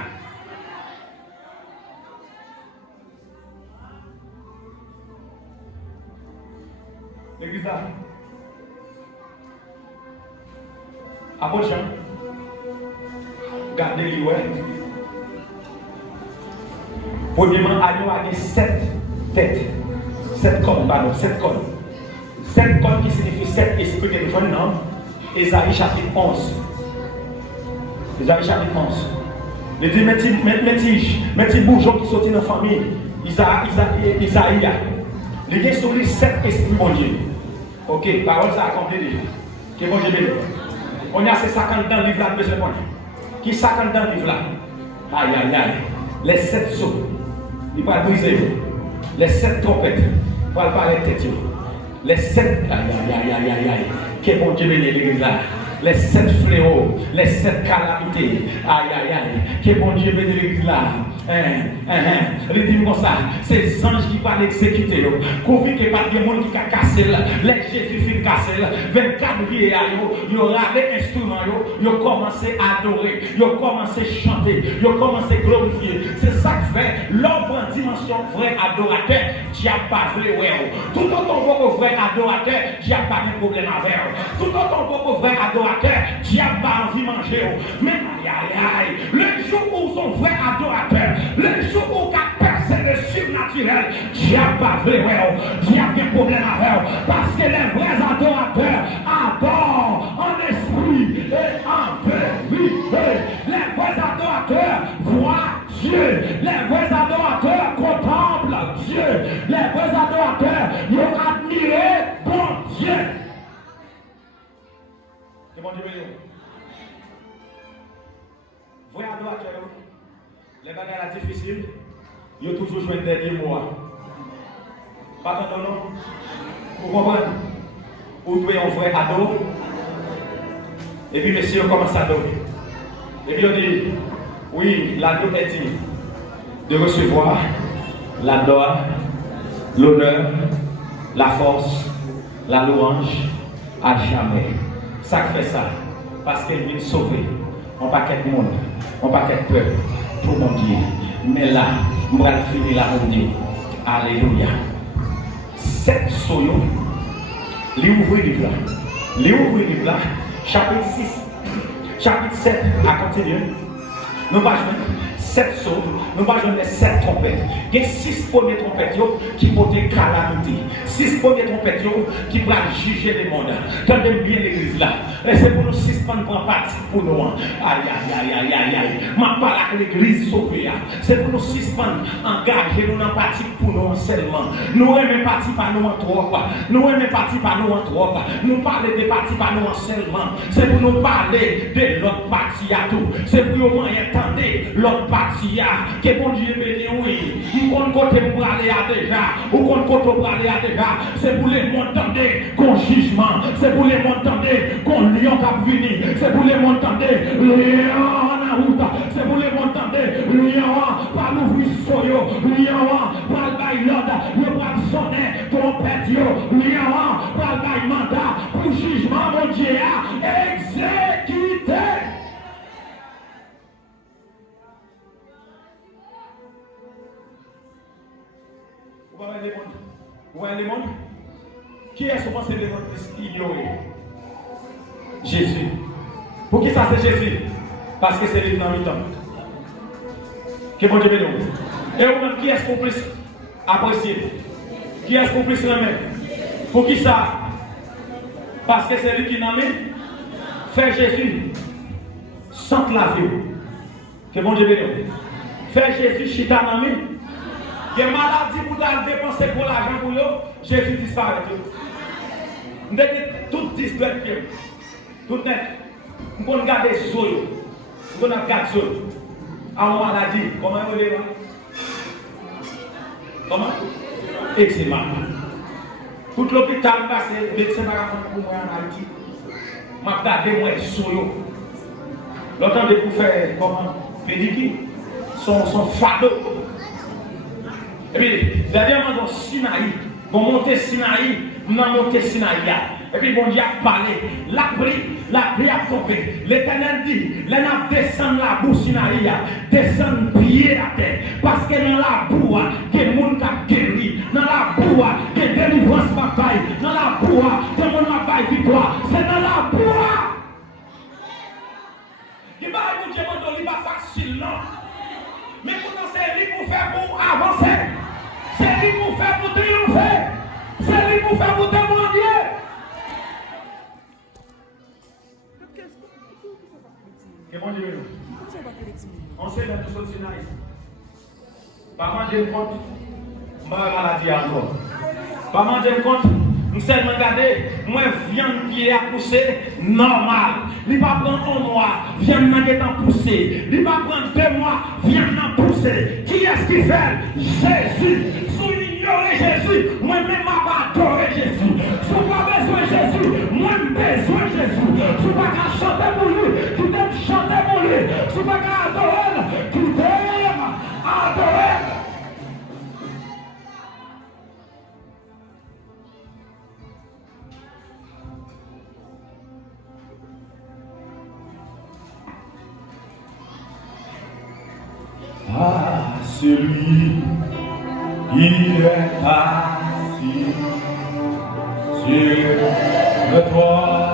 L'église là. Apôtre Jean. Gardez-le, ouais. Premièrement, Agneau a 7 têtes. 7 cornes, pardon, 7 cornes. 7 cornes qui signifie 7 esprits de défense, non? Esaïe chapitre 11. Esaïe chapitre 11. Il dit, mes petits bourgeons qui sortent dans la famille, Isaïe, il y a sur lui 7 esprits, mon Dieu. Ok, parole ça a compris. Que bon Dieu béni. On a ces 50 dans le livre là, monsieur le qui 50 dans le livre là? Aïe, aïe, aïe. Les 7 sauts, il va briser. Les 7 trompettes, il va parler tête. Les 7, aïe, que bon Dieu bénisse l'église là. Les 7 fléaux, les 7 calamités, aïe, que bon Dieu bénisse l'église là. Il dit comme ça, ces anges qui vont l'exécuter, convaincu qu'il n'y a pas de monde qui a cassé, les Jésus finit cassé, 24 vieillards, ils ont râlé instruments, ils ont commencé à adorer, ils ont commencé à chanter, ils ont commencé à glorifier. C'est ça qui fait l'homme en dimension vrai adorateur, qui a pas voulu. Tout autant que vrai adorateur, qui a pas de problème avec. Tout autant que vrai adorateur, qui a pas envie de manger. Mais aïe, le jour où son vrai adorateur, le jour où il a percé le surnaturel, Dieu n'a pas vrai, Dieu a un problème avec, parce que les vrais adorateurs adorent en esprit et en vérité. Les vrais adorateurs voient Dieu. Les vrais adorateurs contemplent Dieu. Les vrais adorateurs, ils ont admiré bon Dieu. C'est bon Dieu béni. Vrais adorateurs, les bagages difficiles, ils ont toujours joué le dernier mois. Pas tant non? Vous comprenez? Vous devez un vrai ado. Et puis, monsieur commence à adorer. Et puis, on dit, oui, l'ado est dit de recevoir la gloire, l'honneur, la force, la louange à jamais. Ça fait ça, parce qu'elle vient sauver un paquet de monde, un paquet de peuple, pour mon Dieu. Mais là, on va finir là, mon Dieu. Alléluia. 7 soyons, les ouvrir les plats. Les ouvrir les plats, chapitre 6, chapitre 7, à continuer. Nous pas jouer. 7 sauts, nous pas jouer les 7 trompettes. Il y a 6 premières trompettes qui vont être calamité. 6 premières trompettes qui vont juger les mondes. Tendez bien l'église là. C'est pour nous suspendre pour parti pour nous. Aïe. Ma parole à l'église sauvée. C'est pour nous suspendre, engager nous dans parti pour nous seulement. Nous aimons parti par nous en trop. Nous aimons parti par nous en trop. Nous parler de parti par nous en seulement. C'est pour nous parler de l'autre partie à tout. C'est pour nous entendre l'autre partie à. Que bon Dieu béni, oui. Nous compte côté pour aller à déjà. Ou compte côté pour aller à déjà. C'est pour les montendre qu'on jugement. C'est pour les montender qu'on lion cap vini. C'est pour les montender lion en route. C'est pour les montender lion par l'ouvrir soyo. Lion par le bail l'ordre. Le bras sonner trompette yo. Lion par le bail mandat. Pour jugement mon Dieu a exécuté. Vous voyez les mondes? Vous voyez les mondes? Qui est ce pensée les mondes ignorés? Jésus. Pour qui ça c'est Jésus? Parce que c'est lui dans le temps. Que bon Dieu bénisse. Et vous-même, qui est-ce qu'on peut apprécier? Qui est-ce qu'on peut se remettre? Pour qui ça? Parce que c'est lui qui n'a mis fait Jésus sans la vie. Que bon Dieu bénisse. Fait Jésus chita n'a mis. Il y a maladie pour dépenser pour l'argent pour eux. Jésus disparaît. Nous devons tout distraire. Tout net. Nous devons garder les yeux. Nous devons garder les yeux. À une maladie. Comment vous voulez? Comment? Eczéma. Tout l'hôpital, c'est le médecin pour moi en Haïti. Je vais garder moi les yeux. L'autre de pour faire comment? Pédicure. Son fardeau. Et puis, dernièrement, dans Sinaï, pour monter Sinaï, nous avons monté Sinaï. Et puis, bon Dieu a parlé. La pluie a tombé. L'Éternel dit, les nains descendent la boue Sinaï, descendent pied à terre. Parce que dans la boue, il y a des gens qui guéri. Dans la boue, il y a des délivrance bataille. Dans la boue, il y a des gens qui victoire. C'est dans la boue. Il va vous dire que ce n'est pas facile, non. Mais pourtant, c'est lui pour faire pour avancer. C'est lui pour faire pour triompher. C'est lui pour faire pour témoigner. Que bon Dieu nous. On sait dans tout ce Sinaï. Pas manger compte. Ma maladie encore. Pas manger compte. Nous sommes regardés, moi viande qui est à pousser normal. Il va prendre un mois, viande qui est en pousser. Il va prendre 2 mois, viande en pousser. Qui est-ce qui fait? Jésus. Si vous ignorez Jésus, moi-même je vais adorer Jésus. Si vous n'avez pas besoin de Jésus, moi j'ai besoin de Jésus. Si vous n'avez pas chanter pour lui, tu t'aimes chanter pour lui. Si vous n'avez pas adorer, tu t'aimes adorer. Ah, celui qui est assis sur le toit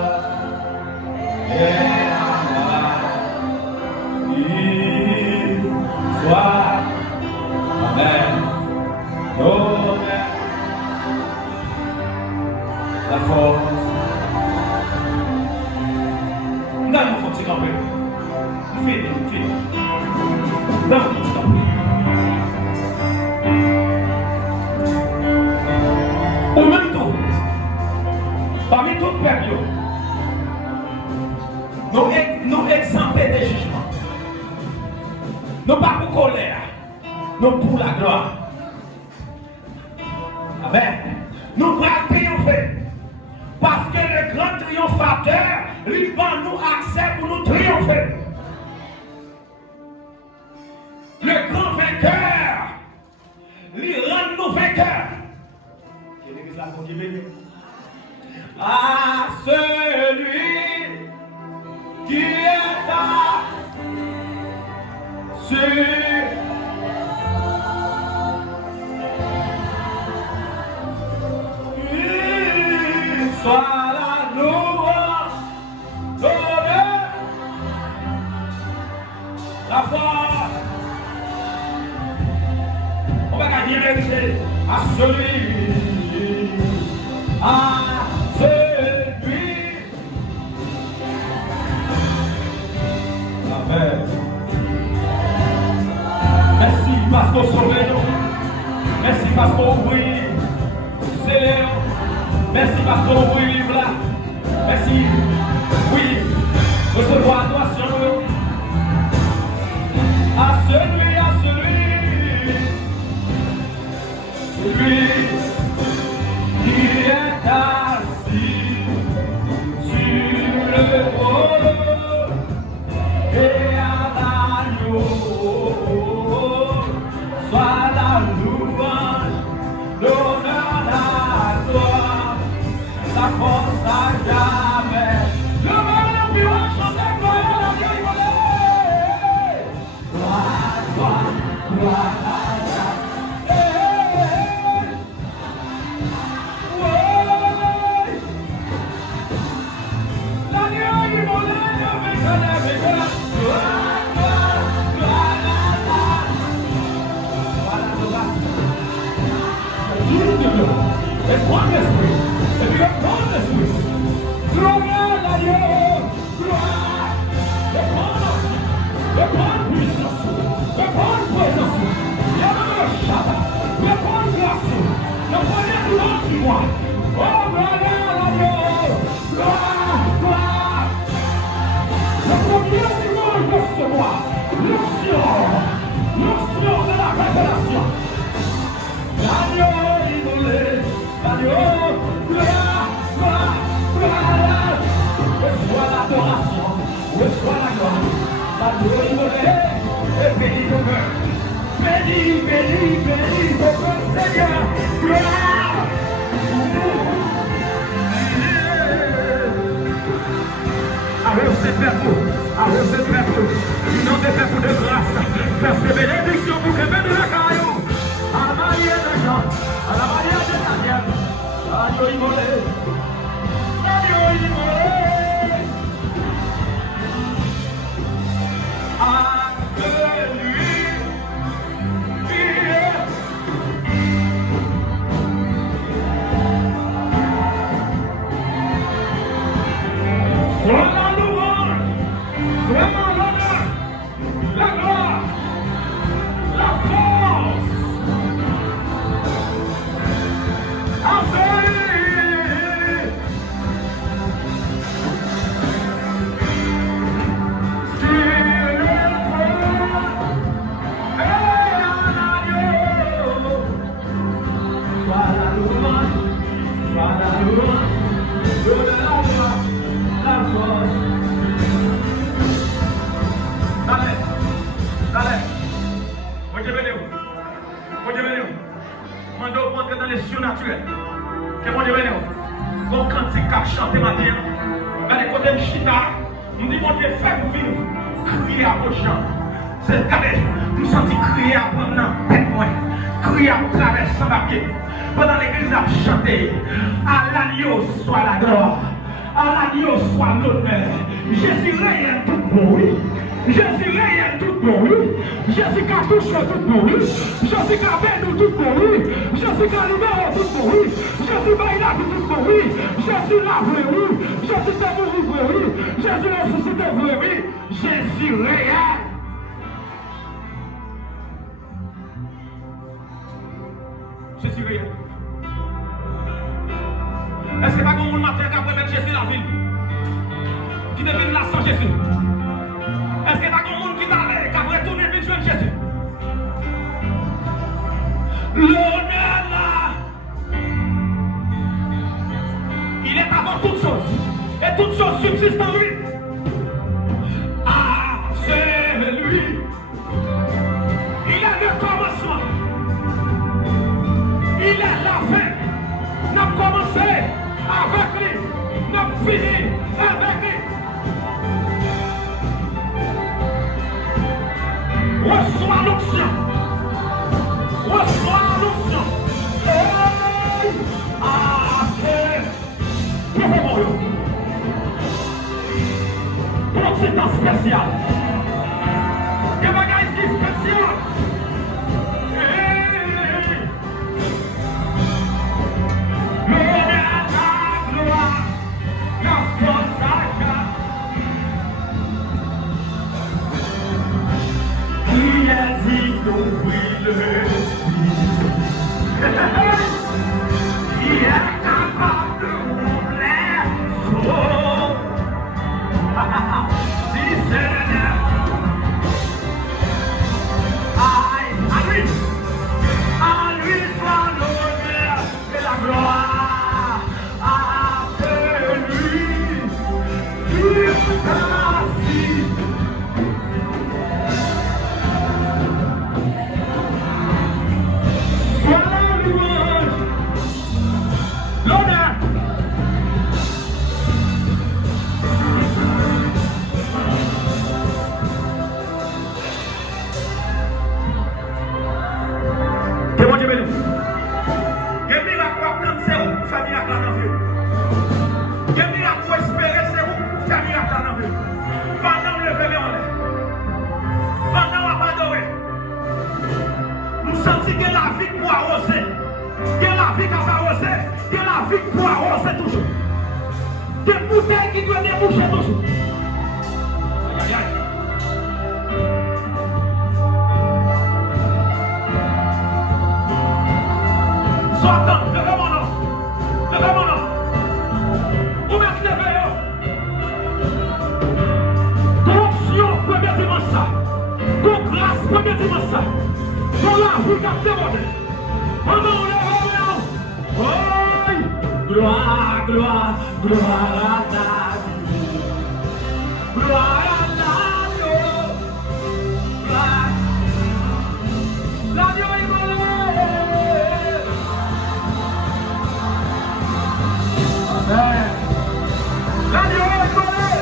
et il soit Amen. La force. Nous allons faire un petit campé. Nous finissons. Non, au même temps, parmi tout le peuple, nous exemptés des jugements. Nous pas pour colère, nous pour la gloire. Amen. Nous allons triompher. Parce que le grand triomphateur, lui va nous accès pour nous triompher. Le grand vainqueur, lui rend nous vainqueurs. À celui qui est assis il soit la louange, l'honneur, la force. vérité à celui, à celui. Amen. Merci parce qu'on sauve nous. Merci parce qu'on ouvre c'est merci parce qu'on ouvre le livre là. Merci. Oui. Recevoir adoration nous. À celui, celui qui est assis sur le trône et à l'agneau soit la louange, l'honneur, la gloire, la force à jamais. Le monde est plus haut, chantez gloire, la vieille volée. Gloire, gloire, gloire. Et prends l'esprit, et puis prends l'esprit. Gloire à Dieu, gloire. Et prends puissance, et prends présence. Il y a le Shabbat, et prends grâce. Le premier gloire qui moi. Oh, gloire à Dieu, gloire, gloire. Le premier dimanche de ce mois, l'onction de la révélation. L'agneau immolé. L'agneau, gloire, gloire, gloire. Reçois l'adoration, reçois la gloire. L'agneau immolé, et bénis ton cœur. Bénis, bénis, bénis ton cœur, Seigneur. Gloire. Avec ces peuples, ils ont des peuples de grâce. Faire ces bénédictions pour que venez la caillou. À la manière des gens, à la manière de Daniel. L'agneau immolé, l'agneau immolé. À celui qui est. Soit la louange, soit l'honneur, la gloire, la force. À celui. Dans les surnaturels, que mon Dieu bénisse. Donc quand tu as chanté matin, dans les côtés de Chita, nous disons mon Dieu fait pour vivre, crier à vos gens. C'est le cas, nous sentons crier à prendre tête moins, crier à travers sans papier. Pendant l'église a chanté, à l'agneau soit la gloire, à l'agneau soit l'honneur. Jésus règne tout pour lui. Jésus règne tout pour lui. Jésus a touché tout pour lui. Jésus a béni tout pour lui. Jésus a libéré tout pour lui. Jésus a illuminé tout pour lui. Jésus l'a pour lui. Jésus t'a mouru pour lui. Jésus l'a ressuscité pour lui. Jésus règne. Jésus règne. Est-ce que pas comme un matin qu'après mettre Jésus dans la ville qui devine là sans Jésus? Est-ce que pas comme un monde qui t'allait qu'après tourner vite jouer Jésus? L'honneur là, il est avant toute chose et toute chose subsiste en lui. Ah, c'est lui. Il est le commencement. Il est la fin. Nous avons commencé avec lui. Nous avons fini avec lui. Reçois l'onction. Reçois l'onction. Ah, c'est. Préférons-le. Pour ce temps spécial. Que bagaille spécial. entendu. Pendant le lever en l'air. Pendant on va adorer. Nous sentons que la vie pour arroser. Que la vie qui va arroser. Que la vie pour arroser toujours. Des bouteilles qui doivent déboucher toujours. Aïe, aïe, aïe. Sortant, levez mon nom. Levez mon nom. Où est-ce que levez? Corruption, premier dimanche ça. Con grâce, premier dimanche ça. Pour la vie qui a démodé. Pendant le levez. Oh, gloire, gloire, gloire à ta vie. Gloire à ta vie. Gloire. L'agneau est volé. Amen. L'agneau est volé.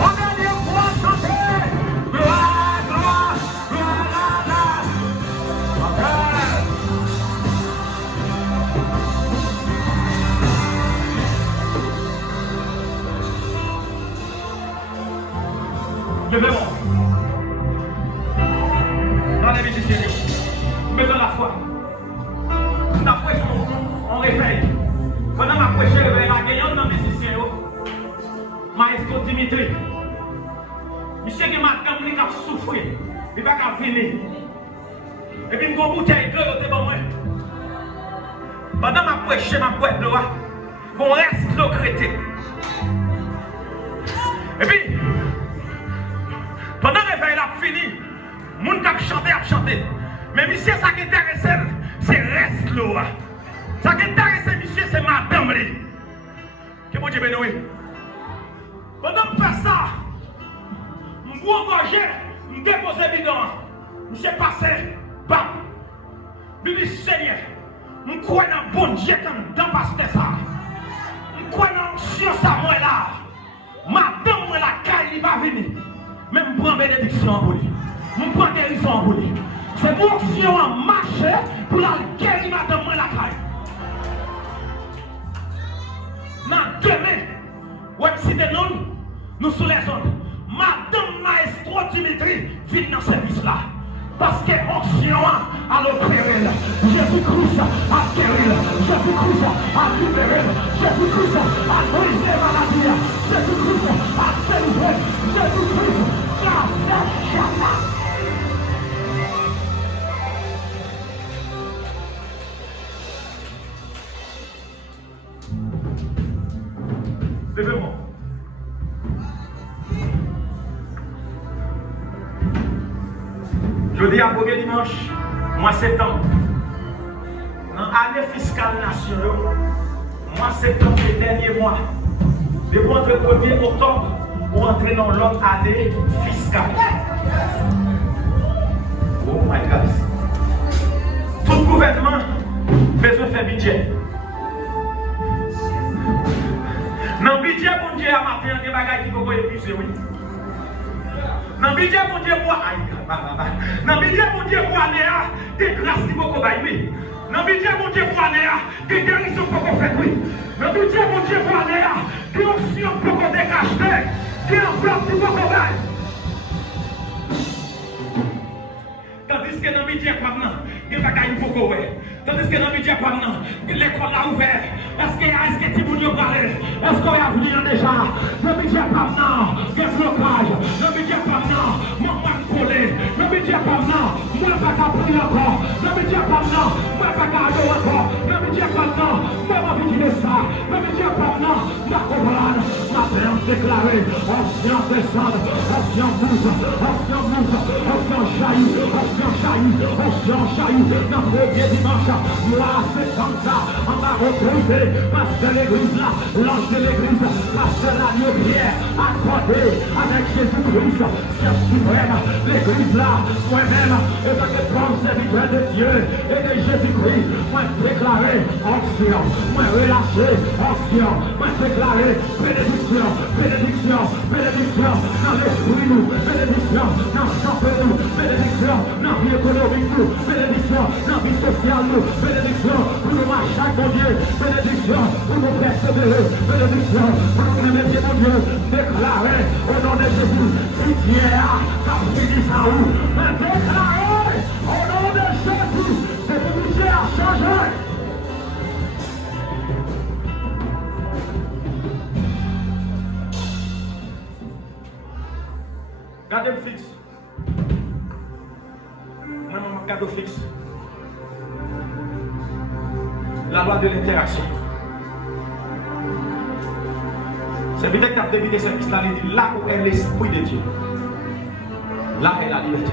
On a des voix chanter. Gloire, gloire, gloire à ta vie. Amen. Levez-moi. Dans les musiciens, besoin de la foi. D'après on réveille. Pendant ma prêche, je réveille la gagnante dans les musiciens. Maestro Dimitri. Monsieur qui m'a damné qui a souffert. Il va pas venir. Et puis, une bouteille de l'eau, c'est bon. Pendant ma prêche, ma boîte de l'eau, on reste l'eau crété. Et puis, pendant le réveil, il a fini. Les gens qui a chanté. Mais monsieur, ça qui intéresse, c'est reste l'eau. Ça qui intéresse, monsieur, c'est madame. Que mon Dieu bénisse. Pendant que je fais ça, je me engagé, je me dépose bidon. Je suis passé, bam. Je dis Seigneur, je crois dans le bon Dieu comme dans pasteur ça. Je crois dans l'onction ça, moi là. Madame, moi la caille, il va venir. Mais je prends bénédiction pour lui. Je prends guérison pour lui. C'est mon onction en marché pour la guérir madame, moi la caille. Dans demain, ouais, si de nous sous les ondes. Madame Maestro Dimitri vient dans ce service-là. Parce que onction a l'opéré. Jésus-Christ a guéri. Jésus-Christ a libéré. Jésus-Christ a brisé la maladie. Jésus-Christ a délivré. Jésus-Christ a fait jamais. Levez-moi. Je dis à premier dimanche, mois septembre, dans l'année fiscale nationale, mois septembre, c'est le dernier mois. Depuis entre le 1er octobre, pour entrer dans l'autre année fiscale. Oh my God. Tout gouvernement besoin de faire budget. Dans le budget, mon Dieu, à matin, il y a des bagages qui vont épuiser, oui. Dans le budget, mon Dieu, pour dans le budget, mon Dieu, pour aller à des grâces qui vont faire, oui. Dans le budget, mon Dieu, pour aller à des guérisons qui vont faire, oui. Dans le budget, mon Dieu, pour aller à des options qui vont décacher, des enveloppes qui vont faire. Tandis que dans le budget, il y a des bagages qui vont faire. Tandis que dans le budget, l'école a ouvert. Est-ce que tu veux parler? Est-ce qu'on a venu déjà? Le budget pas maintenant, il y a blocage. Le budget pas maintenant, moi collé. Le budget pas maintenant, moi pas qu'à prier encore. Le budget pas maintenant, moi pas qu'à adorer encore. Le budget pas maintenant, moi pas vigiler ça. Le budget pas maintenant, moi comprendre. Ma bien déclaré, ancien descendre, ancien bouge, ancien jaillit, ancien jaillit. Dans le premier dimanche, moi c'est comme ça, on va retrouver. Parce que l'église là, l'ange de l'église, parce que l'agneau Pierre, accordé avec Jésus-Christ, c'est suprême. L'église là, moi-même, et tant que comme serviteur de Dieu et de Jésus-Christ, moi déclaré onction, moi relâché onction, moi déclaré bénédiction. bénédiction, bénédiction, dans l'esprit nous, bénédiction, dans le santé nous, bénédiction, dans la vie économique nous, bénédiction, dans la vie sociale nous, bénédiction, pour nous marcher avec mon Dieu, bénédiction, pour nous persévérer, bénédiction, pour nous remercier mon Dieu, déclarer au nom de Jésus, pitié a fini ça où, mais déclarer au nom de Jésus, c'est que pitié a changé. Gardez le fixe. Moi, je garde le fixe. La loi de l'interaction. C'est peut-être que tu as dévidé ce fixe là, il dit là où est l'esprit de Dieu. Là est la liberté.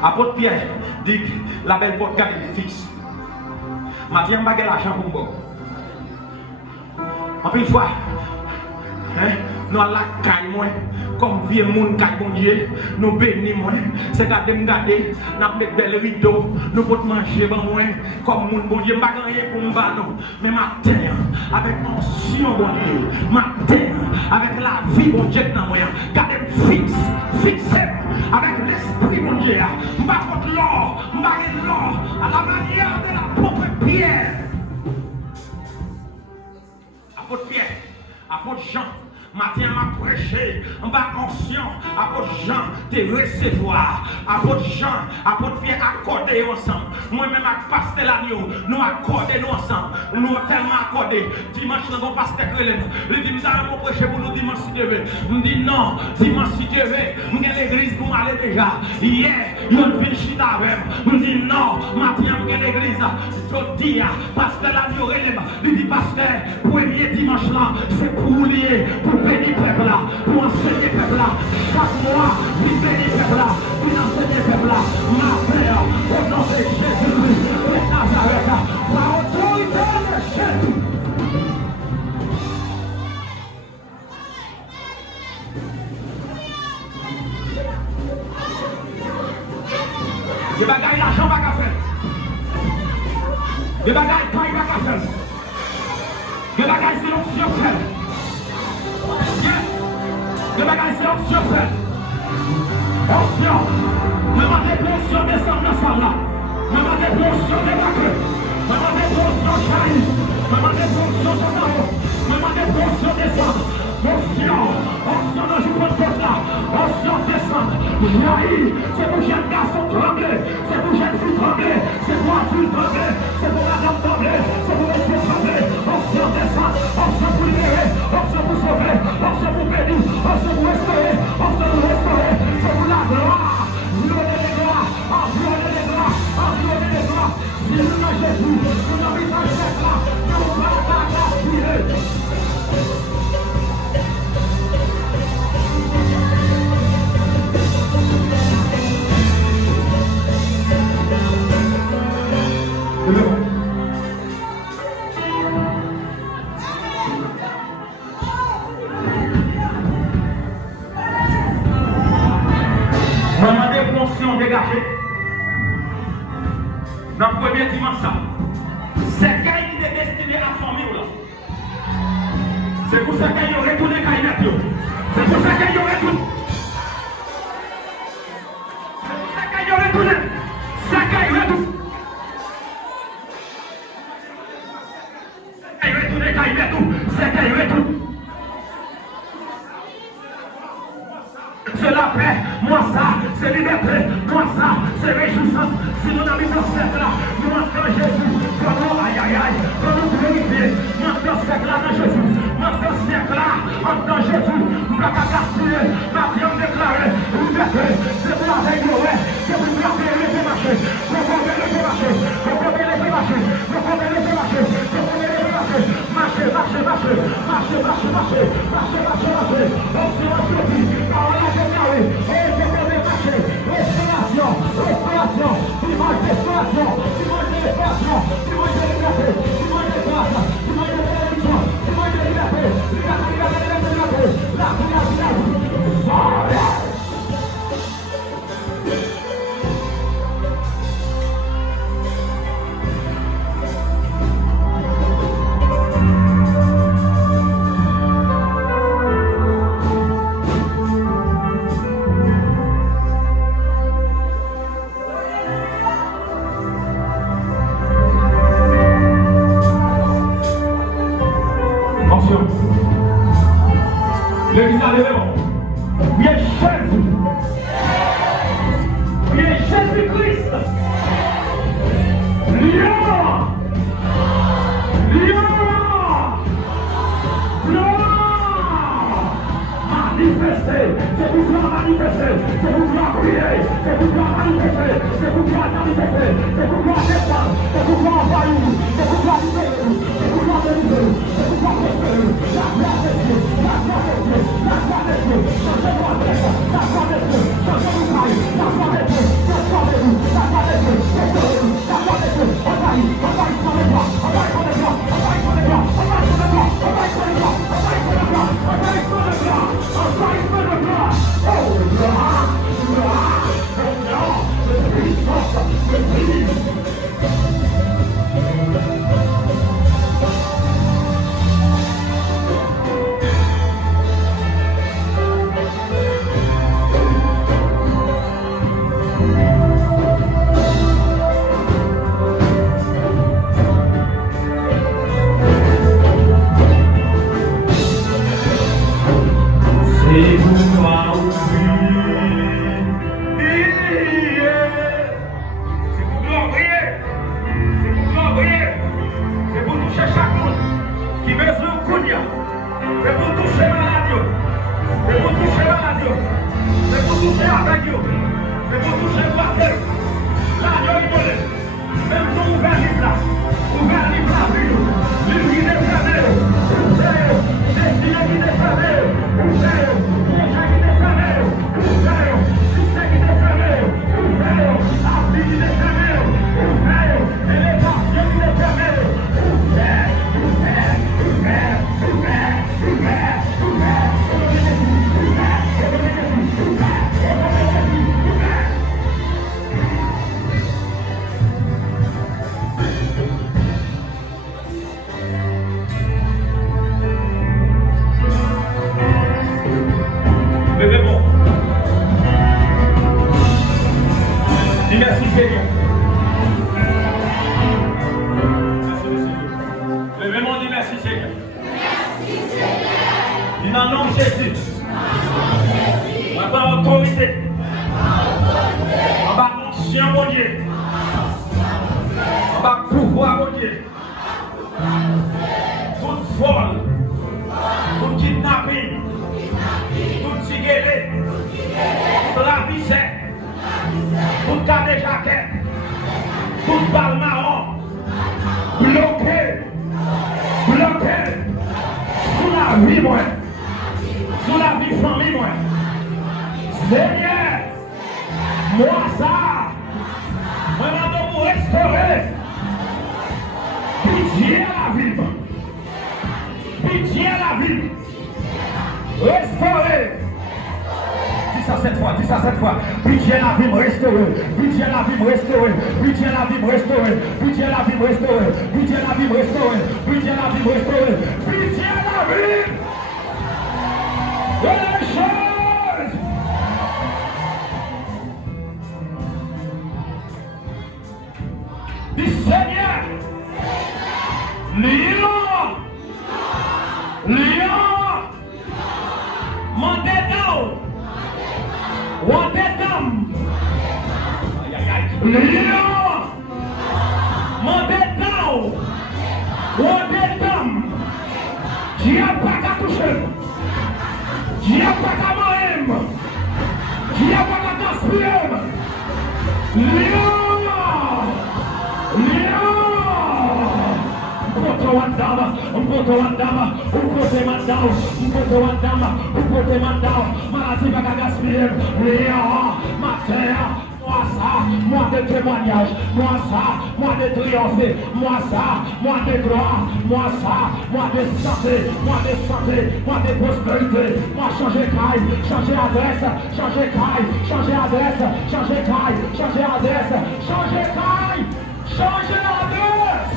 Apôtre Pierre dit la belle porte garde le fixe. Mathieu m'a gagné l'argent pour moi. En plus, fois, nous allons la caille, comme vieux monde caille, mon Dieu, nous bénissons, c'est garder, nous mettons belle rideau, nous pouvons manger, comme mon bon Dieu, je ne vais pas gagner pour nous battre, mais matin, avec l'onction, mon Dieu, matin, avec la vie, mon Dieu, dans moi, gardez fixe, fixé, avec l'esprit, mon Dieu, je ne vais pas contre l'or, je ne vais pas l'or, à la manière de la propre Pierre. Apôtre Pierre, apôtre Jean, matin m'a prêché, en bas conscient, apôtre Jean, te recevoir, apôtre Jean, apôtre Pierre, accordé ensemble. Moi-même, avec pasteur l'agneau, nous accordé nous ensemble. Nous tellement accordé. Dimanche, nous avons pasteur Crélène. Il dit, nous allons prêcher pour nous dimanche si Dieu veut. Je dis non, dimanche si Dieu veut. Nous avons l'église pour aller déjà. Hier, ils ont vu chita avec. Je dis non, matin, nous avons l'église. Je dis, pasteur l'agneau, il dit, pasteur, premier dimanche là, c'est pour lier, pour bénir peuple là, pour enseigner peuple là. Chaque mois, il bénit peuple là, il enseigne peuple là. Ma Père, au nom de Jésus-Christ de Nazareth, par autorité de Jésus. Des bagailles l'argent pas qu'à faire. Des bagailles pas qu'à faire. Des bagailles c'est l'option faire. Le bagage c'est option fait. Option. Même des options descendent ensemble là. Même des options débarquent. Même des options jaillissent. Même des options sont en haut. Même des options descendent. Option. Option dans le côté là. Option descend. Jaillit. C'est pour jeune garçon trembler. C'est pour jeune fille trembler. C'est pour adulte trembler. C'est pour madame trembler. C'est pour monsieur trembler. Option descend. Option pour libérer. Option pour sauver. Option pour bénir. Option pour restaurer. Option pour restaurer. C'est pour la gloire. Violer les gloires. Violer les gloires. Violer les gloires. Si nous avons Jésus, nous avons mis dans le chèque là. Nous allons pas l'aspirer. Maman des fonctions dégagées. Dans le premier dimanche, c'est qu'il est destiné à la famille. C'est pour ça qu'il y aurait retourné Kainat. C'est pour ça qu'il y aurait retourné. C'est qu'il y aurait retourné. C'est qu'il y aurait retourné. C'est qu'il y aurait retourné Kainat. C'est qu'il y aurait retourné. C'est la paix, moi ça, c'est liberté, moi ça, c'est réjouissance. Si nous avons mis dans ce cercle là, nous entrons Jésus, comme aïe aïe aïe, comme nous glorifier, nous entrons dans ce cercle là dans Jésus, nous entrons dans ce cercle là, dans Jésus, nous ne pouvons pas gaspiller, nous avons déclaré, liberté, c'est pour la veille, c'est pour la veille les marchés, pour qu'on veut les marchés, pour qu'on veut les marchés, pour qu'on veut les marchés, pour qu'on veut les marchés, marcher, marcher, marcher, marcher, marcher, marcher, marcher, marcher, marcher, on se retrouve, on l'a déclaré, et je vais marcher, restauration, restauration, dimanche restauration, dimanche de restauration, dimanche de liberté, dimanche de grâce, dimanche de bénédiction, dimanche de liberté, liberté, liberté, liberté, la vie, la vie, la vie, Attention. L'église a levé. Oui, Jésus. Oui, Jésus-Christ. Lion. Manifester, c'est pour manifester, c'est pour prier, c'est pour manifester, c'est pour manifester, c'est pour descendre, c'est pour envahir, c'est pour libérer, c'est pour délivrer, c'est pour prospérer. La gloire de Dieu, la gloire de Dieu, la gloire de Dieu, changez votre tête, la gloire de Dieu, changez vos tailles, la gloire de Dieu, transformez-vous, la gloire de Dieu, restaurez-vous, la gloire de Dieu, envahis sur les bras, envahis sur les bras, envahis sur les bras, envahis sur les bras, envahis sur les bras, envahis sur les bras, envahis sur les bras. Moi de témoignage, moi ça, moi de triompher, moi ça, moi de gloire, moi ça, moi de santé, moi de prospérité, moi changer caille, changer adresse, changer caille, changer adresse, changer caille, changer adresse, changer caille, changer adresse.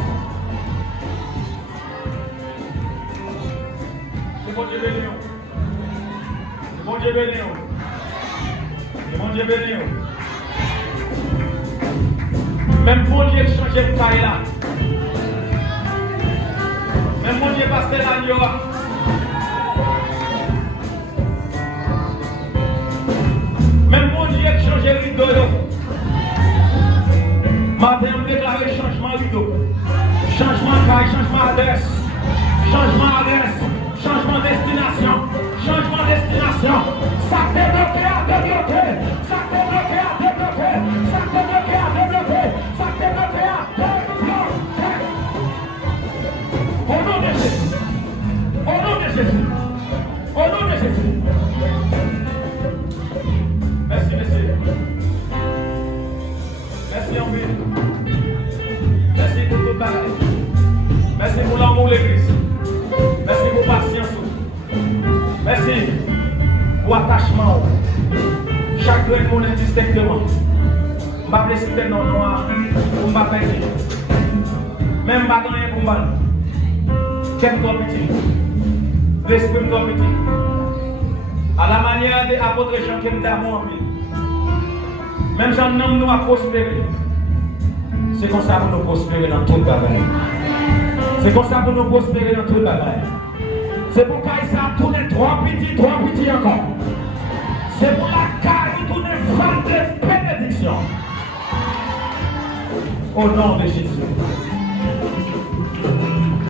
C'est bon Dieu béni. C'est bon Dieu béni. C'est bon Dieu béni. Même bon Dieu changer de caille là. Même mon Dieu, pasteur l'agneau. Même mon Dieu, change le rideau. Matin, on déclare changement rideau. Changement de taille, changement d'adresse. Changement d'adresse. Changement de destination. Changement de destination. Ça t'est bloqué à débloquer. Ça t'est bloqué à débloquer. Ça t'est bloqué à débloquer. Ça t'est bloqué à débloquer. Au nom de Jésus. Au nom de Jésus. Au nom de Jésus. Merci, messieurs. Merci, en ville. Merci pour tout bagage. Merci pour l'amour de l'église. Merci pour patience. Merci pour attachement. Chaque grain de mon indistinctement. Je ne vais pas citer non noir pour ne pas faire. Même pas gagner pour moi. Quel toi petit. L'esprit toi petit. À la manière des apôtres Jean qui me d'amour en vie. Même Jean nomme nous à prospérer. C'est comme ça pour nous prospérer dans tout le travail. C'est comme ça pour nous prospérer dans tout le travail. C'est pour ça tous les trois petits encore. C'est pour la caille tous les femmes de bénédiction. Au nom de Jésus.